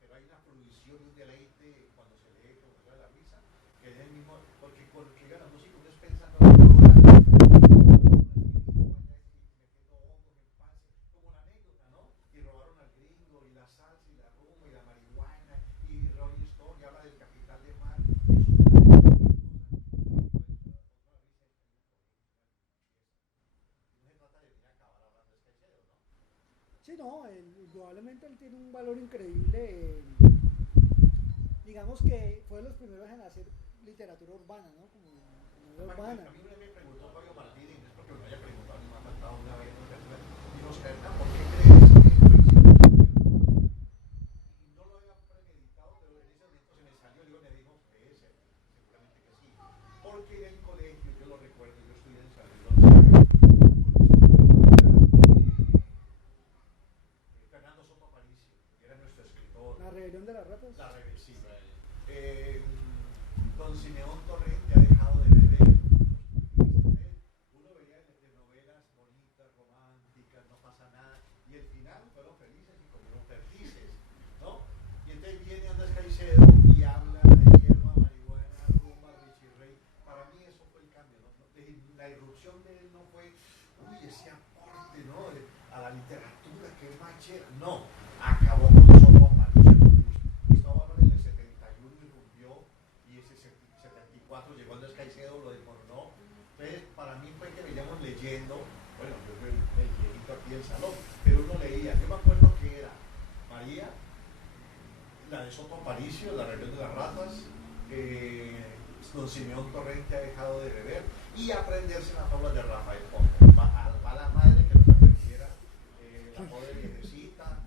Pero hay una fruición y un deleite cuando se lee con la risa, que es el mismo, porque cuando llega la música uno es pensando como la anécdota, ¿no? Y robaron al gringo, y la salsa, y la rumba, y la marihuana, y Rolling Stone, y habla del capital de mar, Sí, no, indudablemente él tiene un valor increíble. Digamos que fue de los primeros en hacer literatura urbana, ¿no? Como urbana. A mí me preguntó Fabio Martínez, no es porque me haya preguntado, me ha faltado una vez, y nos preguntan, ¿por qué crees que fue exitoso? Y no lo había premeditado, pero en ese momento se me salió, me dijo, puede ser, seguramente que sí. Porque en el colegio, yo lo recuerdo, yo estudié en San Luis, Fernando Soto Aparicio, que era nuestro escritor. La rebelión de las ratas. La rebelión, sí. Don Simeón Torrente ha dejado de beber. Uno veía de novelas bonitas, románticas, no pasa nada, y al final fueron felices y comieron perdices, ¿no? Y entonces viene Andrés Caicedo y habla de hierba, marihuana, rumba, Richie Ray. Para mí eso fue el cambio, ¿no? La irrupción de él no fue, ese aporte, ¿no? A la literatura que es machera. No, acabó con Soto Aparicio. Gustavo Álvarez en el 71 irrumpió y ese 74 llegó Andrés Caicedo, lo desmoronó. Entonces, para mí fue que veníamos leyendo, bueno, yo fui el viejito aquí del salón, pero uno leía, yo me acuerdo que era María, la de Soto Aparicio, la rebelión de las ratas, don Simeón Torrente ha dejado de beber y aprenderse las fábulas de Rafael Pombo. Va la madre que nos aprendiera la pobre viejecita,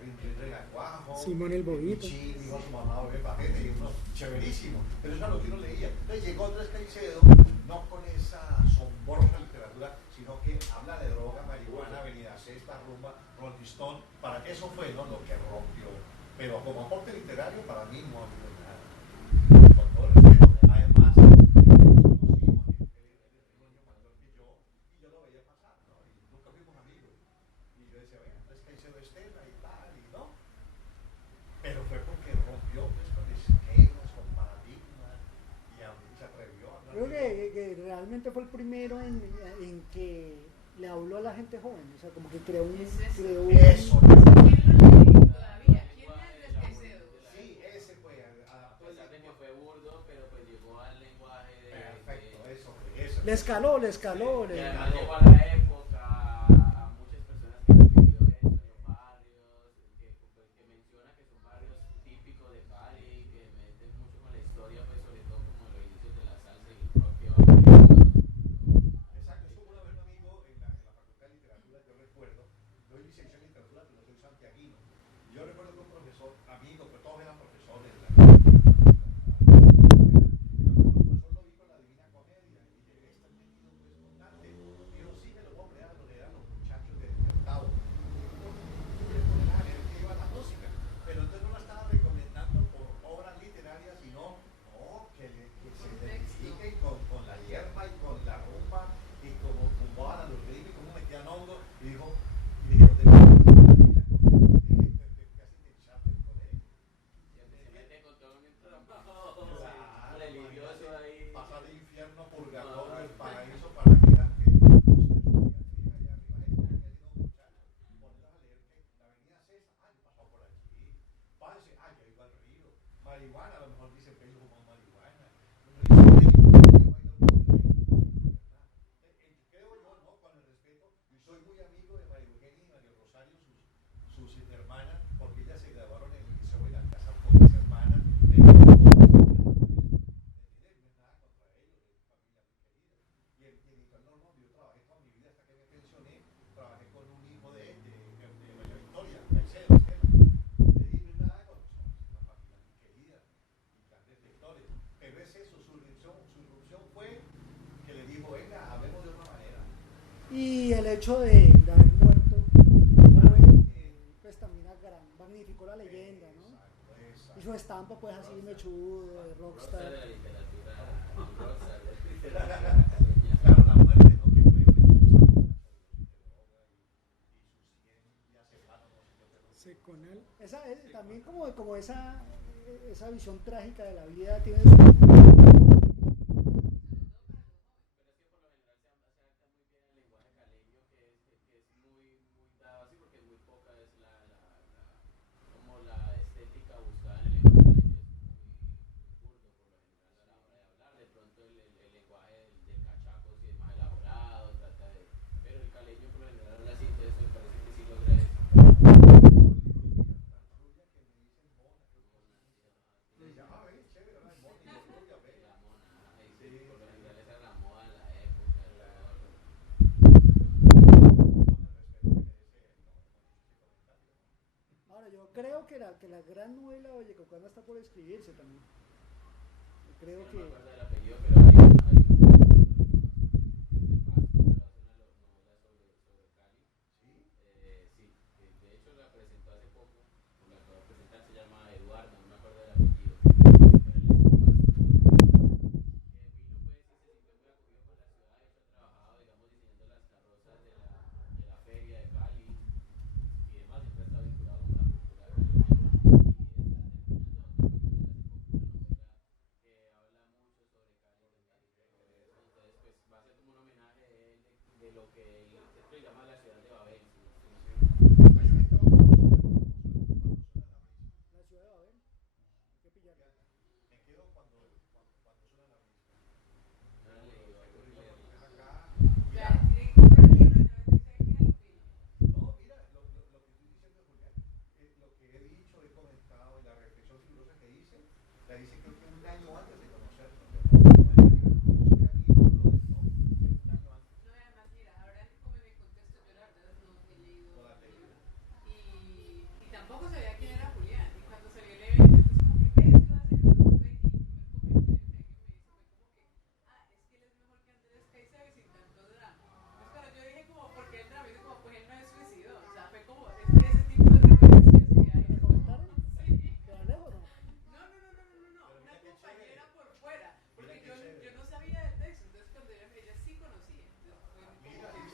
Rin Relacuajo, Simón el Bobito, dijo a su mamá bebé pajete, y uno, chéverísimo, pero eso es lo que uno leía. Entonces llegó Andrés Caicedo, no con esa asombrosa literatura, sino que habla de droga, marihuana, avenida Sexta, rumba, Rolling Stone. Para eso fue, ¿no?, lo que rompió. Pero como aporte literario, para mí no ha habido nada. Con todo el respeto, además, nos conocimos, él es un año mayor que yo, y yo lo veía pasar, ¿no? Y nunca fuimos amigos. Y yo decía, venga, Andrés Caicedo Estela y tal, y no. Pero fue porque rompió pues, con esquemas, con paradigmas, y se atrevió a hablar. Creo que realmente fue el primero en que le habló a la gente joven, o sea, como que creó un... Eso. ¿Quién lo lee todavía? ¿Quién es Andrés Caicedo? Sí, ese fue. A pesar de que fue burdo, pero pues llegó al lenguaje de... Perfecto, eso. Le escaló. Y además llegó a la época, a muchas personas que han vivido eso en los barrios, que menciona que son barrios típicos de Cali, que meten mucho con la historia, pues sobre todo como los inicios de la salsa y el rock que va a dijo, y dijeron, de verdad, casi te echaste del colegio. Se mete con todo un entramado Claro, religioso ahí. pasar de infierno a purgatorio, el paraíso, para que eran que allá arriba, ponerlos a leer que la avenida César, yo pasaba por aquí, Pance, yo iba al río, marihuana, a lo mejor dice que ellos fuman marihuana, creo yo, ¿no? Con el respeto, y soy muy amigo de María Eugenia y María Rosario, sus hermanas, porque ellas se graduaron en el liceo de la casa con mis hermanas, de no es nada contra ellos, de familia muy querida. Y el Nicanor, no, yo trabajé toda mi vida hasta que me pensioné, trabajé con un hijo de María Victoria, Caicedo, le dije nada con una familia muy querida y grandes lectores. Pero es eso, su irrupción fue que le dijo, venga, hablemos de otra manera. Y el hecho de haber muerto joven, pues también magnificó la leyenda, ¿no? Exacto. Y su estampa, pues así mechudo, de Rockstar de rockstar. la literatura. Rockstar de la literatura. Claro, la muerte, ¿no? Que fue Seconal. Esa es, también como esa visión trágica de la vida tiene su... Pero es que por lo general se adapta muy bien al lenguaje caleño, que es muy, muy dado así, porque muy poca es como la estética buscada en el lenguaje caleño es muy burdo por lo general a la hora de hablar. De pronto el lenguaje del cachaco sí es más elaborado, pero el caleño por lo general habla así, entonces me parece que sí logra eso. Ahora, yo creo que la gran novela de Vallecaucana está por escribirse también. Yo creo No me que... acuerdo del apellido, pero hay un escritor que es de Pasto, pero hace una novela sobre Cali. Sí, de hecho la presentó hace poco, o la acabo de presentar, se llama Eduardo, no me acuerdo del apellido, pero él es de Pasto. Vino pues y se sintió muy acogido con la ciudad, de hecho ha trabajado, digamos, diseñando las carrozas de la feria de Cali y demás, siempre ha estado vinculado con la cultura caleña. Y está terminando hace poco una novela que habla mucho sobre Cali también. Entonces, pues va a ser como un homenaje de lo que él se llama la ciudad de Babel. La ciudad de Babel, hay que pillarla. Me quedo cuando suena la brisa. No lo he leído, hay que leerlo. Ya, tiene que comprar el libro y no dice que es el film. No, mira, lo que estoy diciendo, Julián, lo que he dicho, he comentado, y la reflexión fibrosa que hice, la hice creo que un año antes de conocerlo. No, además, mira, ahora como en el contexto, yo la verdad no he leído el libro. Y tampoco sabía quién era Julián. Y cuando salió el evento, entonces como que ves que va a ser un y el primer comentario que alguien me hizo fue como que, es que él es mejor que Andrés Caicedo y sin tanto drama. Entonces claro, yo dije como, ¿por qué el drama? Y dice como, pues él no es suicidó. O sea, fue como, es que ese tipo de referencias que hay. ¿Me comentaron? Sí. ¿De Alejo no? No, una compañera por fuera, porque yo no sabía del texto, entonces cuando ella sí conocía, entonces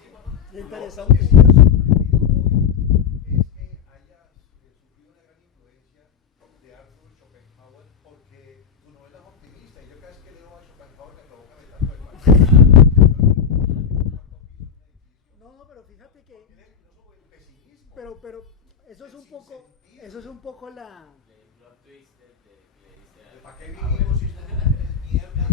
fue como, Qué interesante. Lo que sí me ha sorprendido hoy es que hayas sufrido una gran influencia de Arthur Schopenhauer, porque tu novela es optimista y yo cada vez que leo a Schopenhauer me provoca de tanto el No, pero fíjate que... pesimismo. Pero eso es un poco la... El plot twist que le diste a... ¿Para qué vivimos si somos mierda?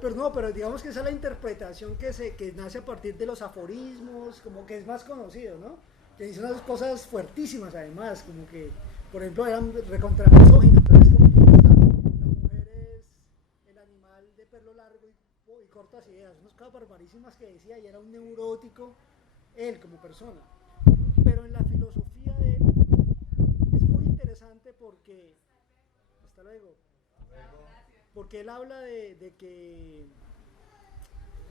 Pero no, pero digamos que esa es la interpretación que nace a partir de los aforismos, como que es más conocido, ¿no? Que dice unas cosas fuertísimas además, como que, por ejemplo, eran recontra misóginas, entonces como que la mujer es el animal de pelo largo y cortas ideas, unas cosas barbarísimas que decía y era un neurótico él como persona. Pero en la filosofía de él es muy interesante porque, hasta luego, porque él habla de que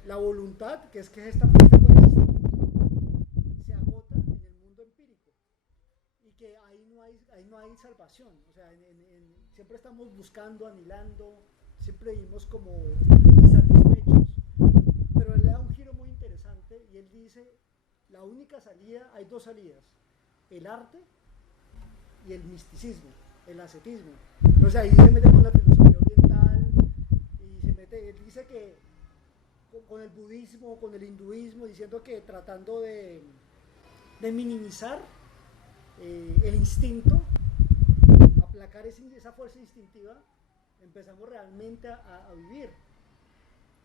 la voluntad, que es esta puesta por el instinto, se agota en el mundo empírico y que ahí no hay salvación, o sea, siempre estamos buscando, anhelando, siempre vivimos como insatisfechos, pero él le da un giro muy interesante y él dice la única salida, hay dos salidas, el arte y el misticismo, el ascetismo. Entonces ahí se mete con la filosofía oriental y se mete, él dice que con el budismo, con el hinduismo, diciendo que tratando de minimizar el instinto, aplacar esa fuerza instintiva, empezamos realmente a vivir.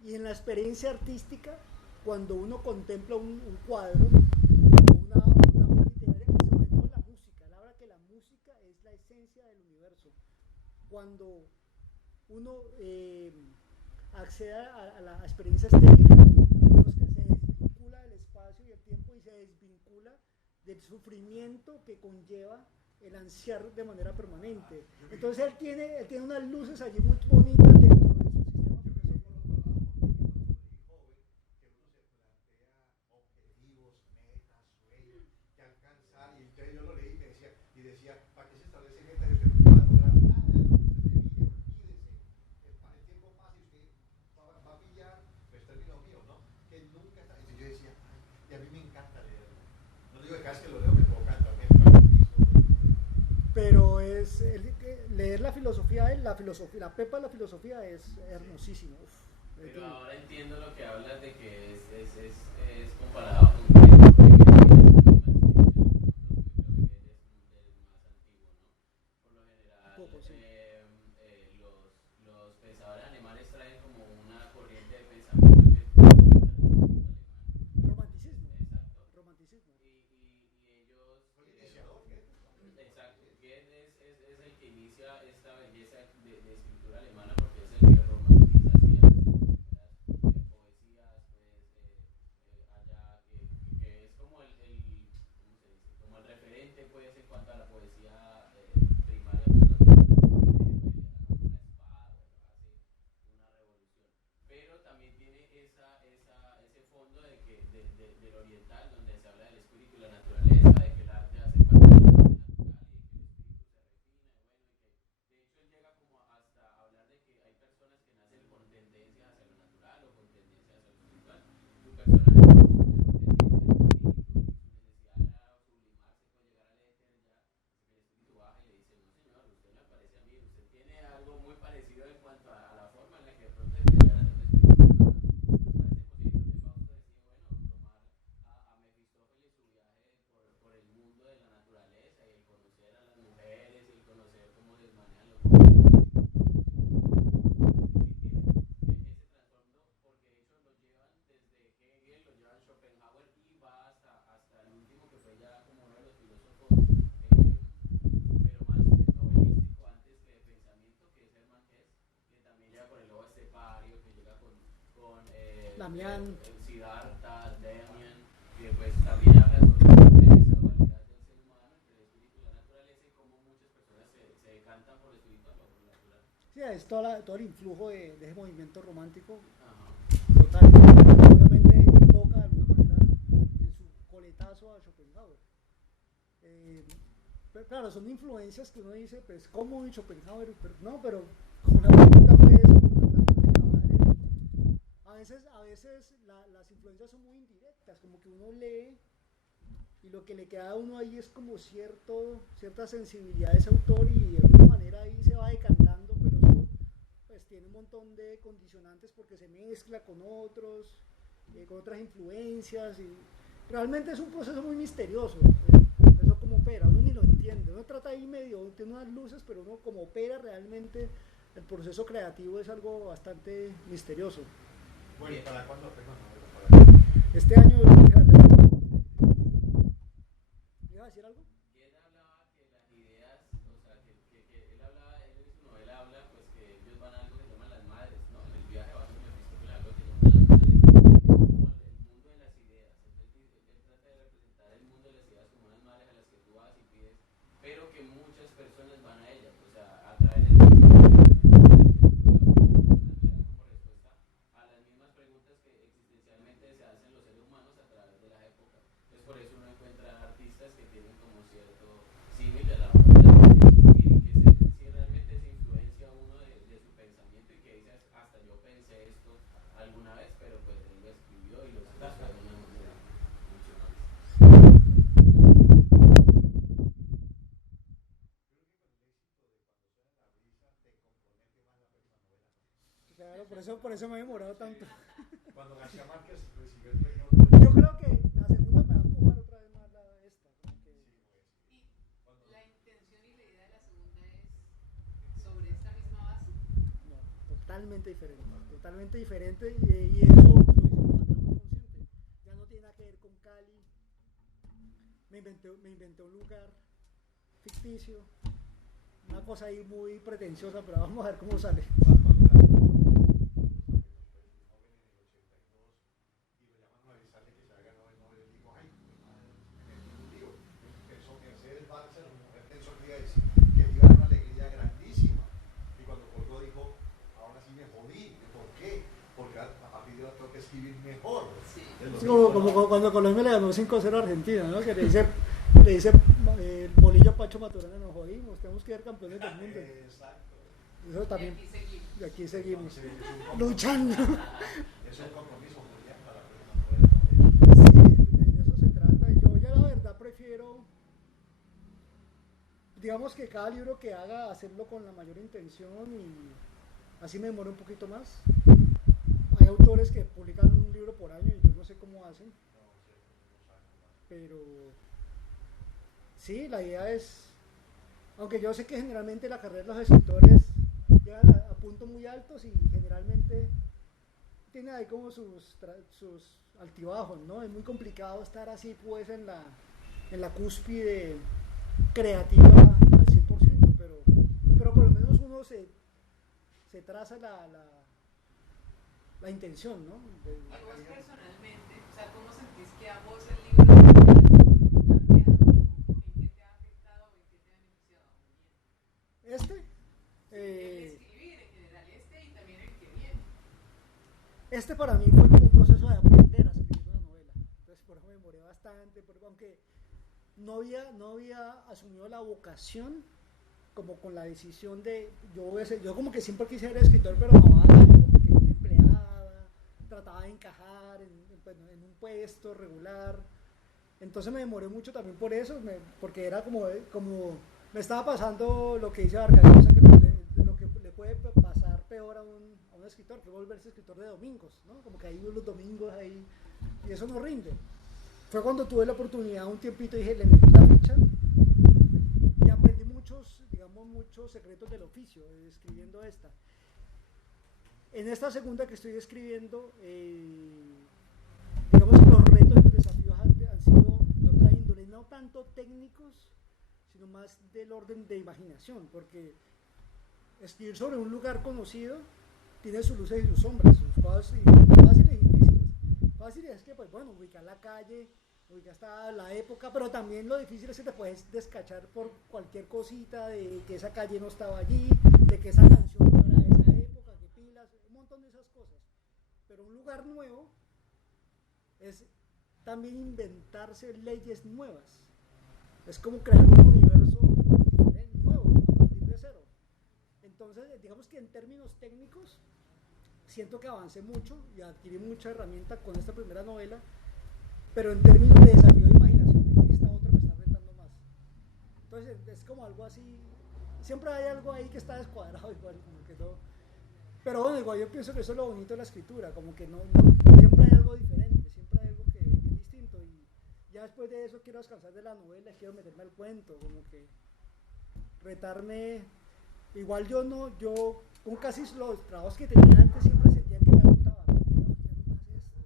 Y en la experiencia artística, cuando uno contempla un cuadro o una obra literaria, y sobre todo la música, él habla que la música es la esencia del universo. Cuando uno accede a la experiencia estética, uno se desvincula del espacio y el tiempo y se desvincula del sufrimiento que conlleva el ansiar de manera permanente. Entonces él tiene unas luces allí muy bonitas dentro de su sistema filosófico. Yo lo leí y decía, ¿para qué se establecen metas y usted nunca va a lograr nada de lo que usted se vive? Olvídese, el tiempo pasa y usted va a pillar, pues término mío, ¿no? Que nunca está. Entonces yo decía, ay, y a mí me encanta leerlo. No digo que cada vez que lo leo me puedo cantar, pero leer la filosofía, la pepa de la filosofía es hermosísimo. Pero ahora entiendo lo que hablas de que es comparado con poco, sí. Los pensadores alemanes traen como una corriente de pensamiento que es Romanticismo. exacto. Romanticismo. Y ellos exacto, Goethe es el que inicia esta belleza de escritura alemana porque es el que romantiza así las poesías pues allá que es como ¿cómo se dice? Como el referente pues en cuanto a la poesía primaria pues donde una espada hace una revolución, pero también tiene ese fondo de que del oriental donde se habla del espíritu y la naturaleza, de que el arte hace parte de la parte natural y que el espíritu se refina y bueno, y que de hecho él llega como hasta hablar de que hay personas que nacen con tendencias hacia lo natural o con tendencias hacia lo espiritual. Tu personaje con su tendencia al espíritu y su necesidad era sublimarse, puede llegar al éter ya, que el espíritu baja y le dice, no señor, usted me parece a mí, usted tiene algo muy parecido en cuanto a la forma en la que de pronto desea llegar a su espíritu. Nos parece posible donde Fausto decía, bueno, tomar a Mefistófeles su viaje por el mundo de la naturaleza y el conocer a las mujeres y el conocer cómo les manejan los hombres. Ese trasfondo, porque de hecho lo llevan desde Hegel, lo llevan Schopenhauer y va hasta el último que fue ya como uno de los filósofos, pero más novelístico antes que de pensamiento, que es Hermann Hesse, que también llega con el lobo estepario, que llega con Damián. Siddhartha, Damián, que pues también habla sobre esa dualidad del ser humano entre el espíritu y la naturaleza y cómo muchas personas se decantan por lo espiritual o por lo natural. Sí, es todo el influjo de ese movimiento romántico. Ajá. Total. Obviamente toca de alguna manera en su coletazo a Schopenhauer. Pero claro, son influencias que uno dice, pues, ¿cómo Schopenhauer? Pero como la pregunta fue eso, como tratando de cavar a veces las influencias son muy indirectas, como que uno lee y lo que le queda a uno ahí es como cierta sensibilidad de ese autor y de alguna manera ahí se va decantando, pero eso pues tiene un montón de condicionantes porque se mezcla con con otras influencias y realmente es un proceso muy misterioso. Eso como opera, uno ni lo entiende, uno trata ahí medio, tiene unas luces, pero uno como opera realmente el proceso creativo es algo bastante misterioso. bueno, ¿para cuándo? Este año, fíjate, ¿me iba a decir algo? Y él hablaba que las ideas, o sea, que él hablaba, él en su novela habla, pues que ellos van a algo que llaman las madres, ¿no? En el viaje van a Mefistófeles, algo que llaman las madres, que es como el mundo de las ideas. Entonces él trata de representar el mundo de las ideas como unas madres a las que tú vas y pides, pero que muchas personas van a ellas, o sea, a través del como respuesta a las mismas preguntas que existencialmente se hacen los seres humanos a través de las épocas. Entonces por eso uno encuentra artistas que tienen como claro, por eso me he demorado tanto. Cuando García Márquez recibió el premio Nobel, Yo creo que la segunda me va a empujar otra vez más esta. Como que, Y la intención y la idea de la segunda es sobre esta misma base. no, totalmente diferente y eso lo hice de manera muy consciente. Ya no tiene nada que ver con Cali. Me inventé un lugar ficticio, una cosa ahí muy pretenciosa, pero vamos a ver cómo sale. cuando García Márquez y lo llaman a avisarle que se había ganado el Nobel, él dijo, ay, me metí en un lío. Pensó que Mercedes Barça, la mujer pensó que iba a decir que iba a dar una alegría grandísima. Y cuando colgó dijo, ahora sí me jodí. ¿Por qué? Porque a partir de ahora tengo que escribir mejor. Sí. Es lo Es mismo, como ¿no? cuando Colombia le ganó 5-0 a Argentina, ¿no? Que le dice el bolillo a Pacho Maturana, nos jodimos, tenemos que ser campeones del mundo. Exacto. Eso también, Y aquí seguimos. y aquí seguimos, Sí, es un compromiso. luchando. Es un compromiso, Julián, para la próxima novela. Sí, de eso se trata. Yo ya la verdad prefiero, digamos que cada libro que haga, hacerlo con la mayor intención y así me demoro un poquito más. Hay autores que publican un libro por año y yo no sé cómo hacen, pero sí, la idea es, aunque yo sé que generalmente la carrera de los escritores llega a puntos muy altos y generalmente tiene ahí como sus altibajos, ¿no? Es muy complicado estar así pues en la cúspide creativa al 100%, pero por lo menos uno se traza la intención, ¿no? Y vos personalmente, o sea, ¿cómo sentís que a vos el libro te ha cambiado? ¿En qué te ha afectado o en qué te ha beneficiado? Este, El escribir en general y también el que viene. este para mí fue como un proceso de aprender a escribir una novela. Entonces por eso me demoré bastante, porque aunque no había asumido la vocación como con la decisión de yo como que siempre quise ser escritor, pero mamá como que me empleaba, trataba de encajar en un puesto regular. Entonces me demoré mucho también por eso, porque era como me estaba pasando lo que dice Vargas Llosa, que lo que le puede pasar peor a un escritor, que volverse escritor de domingos, ¿no? Como que ahí los domingos ahí, y eso no rinde. Fue cuando tuve la oportunidad un tiempito y dije, le metí la ficha y aprendí muchos secretos del oficio escribiendo esta. En esta segunda que estoy escribiendo, digamos que los retos y los desafíos han sido de otra índole, no tanto técnicos, sino más del orden de imaginación, porque escribir sobre un lugar conocido tiene sus luces y sus sombras, sus cosas fáciles y difíciles. Fácil es que, pues bueno, ubicar la calle, ubicar hasta la época, pero también lo difícil es que te puedes descachar por cualquier cosita de que esa calle no estaba allí, de que esa canción no era de esa época, que pilas, un montón de esas cosas. Pero un lugar nuevo es también inventarse leyes nuevas. Es como crear un universo nuevo, a partir de cero. Entonces, digamos que en términos técnicos, siento que avancé mucho y adquirí mucha herramienta con esta primera novela, pero en términos de desafío de imaginación, esta otra me está retando más. Entonces, es como algo así, siempre hay algo ahí que está descuadrado, igual, como que no. Pero bueno, igual yo pienso que eso es lo bonito de la escritura, como que no siempre hay algo diferente, siempre hay algo que es distinto, y ya después de eso quiero descansar de la novela, quiero meterme al cuento, como que retarme. Igual yo con casi los trabajos que tenía antes siempre sentía que me agotaba, como que ya no más esto.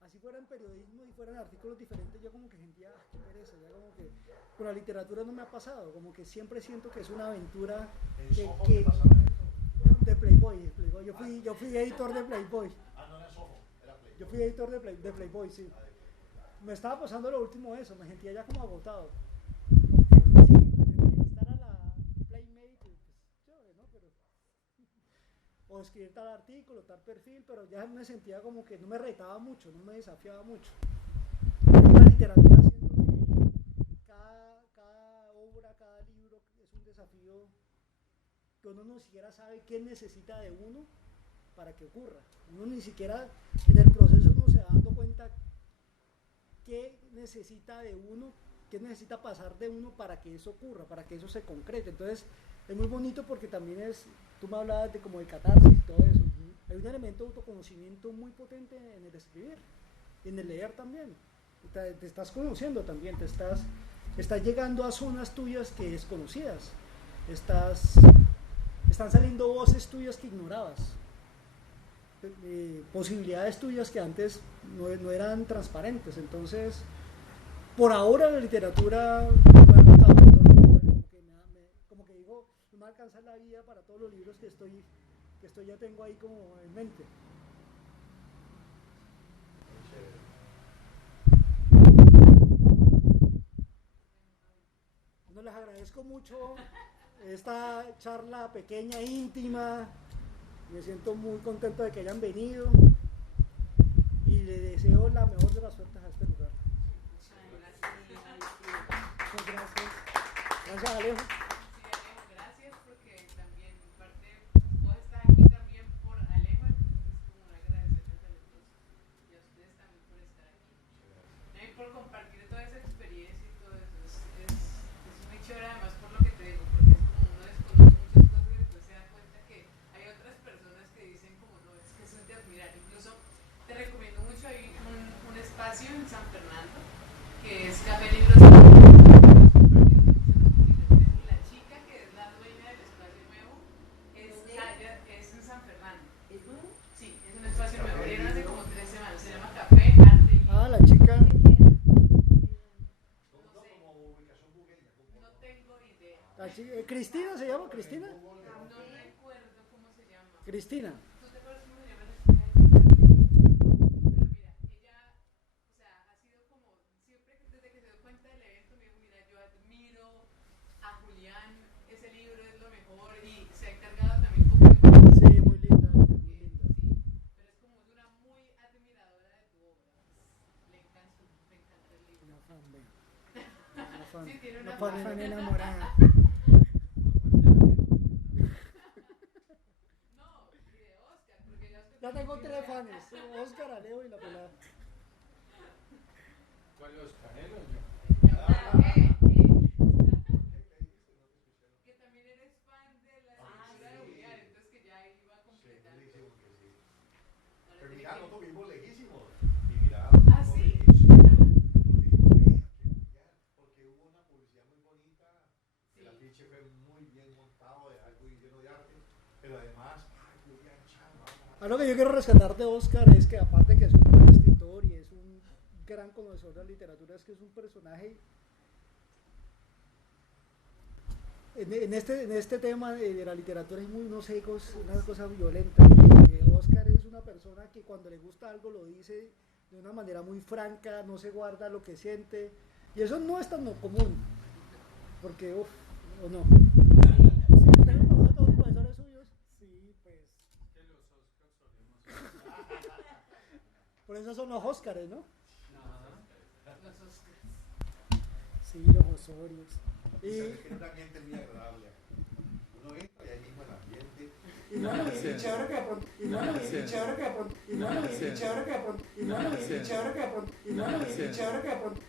Así fuera en periodismo y fueran artículos diferentes, yo como que sentía, qué pereza, ya como que con la literatura no me ha pasado, como que siempre siento que es una aventura ¿En Soho te pasaba eso? de Playboy. Yo fui editor de Playboy. Ah, no era Soho, era Playboy. Yo fui editor de Playboy, sí. Me estaba pasando lo último eso, me sentía ya como agotado. Sí, entrevistar a la Playmate, pues chévere, ¿no? Pero, o escribir tal artículo, tal perfil, pero ya me sentía como que no me retaba mucho, no me desafiaba mucho. En la literatura siento que cada obra, cada libro es un desafío que uno no siquiera sabe qué necesita de uno para que ocurra. Uno ni siquiera en el proceso uno se va dando cuenta qué necesita de uno, qué necesita pasar de uno para que eso ocurra, para que eso se concrete. Entonces es muy bonito porque también tú me hablabas de como de catarsis y todo eso. Hay un elemento de autoconocimiento muy potente en el escribir y en el leer también. Te estás conociendo también, estás llegando a zonas tuyas que desconocidas. Están saliendo voces tuyas que ignorabas. Posibilidades tuyas que antes no eran transparentes. Entonces, por ahora la literatura me ha gustado, como que digo, no me va a alcanzar la vida para todos los libros que ya tengo ahí como en mente. No, les agradezco mucho esta charla pequeña, íntima. Me siento muy contento de que hayan venido y le deseo la mejor de las suertes a este lugar. Muchas gracias. Gracias, Alejo. Sí, Alejo, gracias porque también parte vos estás aquí también por Alejo, entonces es como agradecerles a los dos y a ustedes también por estar aquí. Y por compartir toda esa experiencia y todo eso. Es muy chévere además por lo que te digo, porque es como uno desconoce muchas cosas y después se da cuenta que hay otras personas que dicen como no, es que eso es de admirar. Incluso te recomiendo mucho, hay un espacio en San Fernando que es Café Libros. La chica que es la dueña del espacio nuevo es en San Fernando. ¿Es nuevo? Sí, es un espacio nuevo. Abrieron hace como 3 semanas. Se llama Café Arte y La chica. no tengo idea. Cristina se llama, Cristina. No recuerdo cómo se llama. Cristina. ¿Tú te acuerdas cómo se llama la chica? Pero mira, ella, o sea, ha sido como, siempre desde que se dio cuenta del evento, me dijo, mira, yo admiro a Julián, ese libro es lo mejor, y se ha encargado también como de... Sí, muy linda, muy linda. Sí, pero es como una muy admiradora de tu obra. Le encanta el libro. Una fan, ve. Una fan. Sí, tiene una fan fan. enamorada. No, y de Oscar, porque ya Oscar Ya tengo 3 fans, Oscar, Alejo y la pelada. ¿Cuál Oscar? ¿Él o yo? Que también eres fan de la escritura de Julián, entonces que ya iba a completar. Ahora Pero tiene mira, que- nosotros vivimos lejísimos. Y mira, ¿Ah, sí? porque hubo una publicidad muy bonita. El afiche fue muy bien montado, de algo lleno de arte. Pero además, Julián Chama. Lo que yo quiero rescatar de Oscar es que aparte que es un buen escritor y es un gran conocedor de la literatura, es que es un personaje en este tema de la literatura hay muy unos ecos, una cosa violenta. Oscar es una persona que cuando le gusta algo lo dice de una manera muy franca, no se guarda lo que siente, y eso no es tan común, porque o no. ¿Ustedes conocen todos los profesores suyos? Sí, pues. Que los Oscars solemos. Por eso son los Óscares, ¿no? Los Oscars. Sí, los Osorios. Es un ambiente muy agradable. Uno entra y ahí mismo el ambiente. Y bueno, y chévere que de pronto, y bueno, y chévere que de pronto, y bueno, y chévere que de pronto, y bueno, y chévere que de pronto, y bueno, y chévere que de pronto.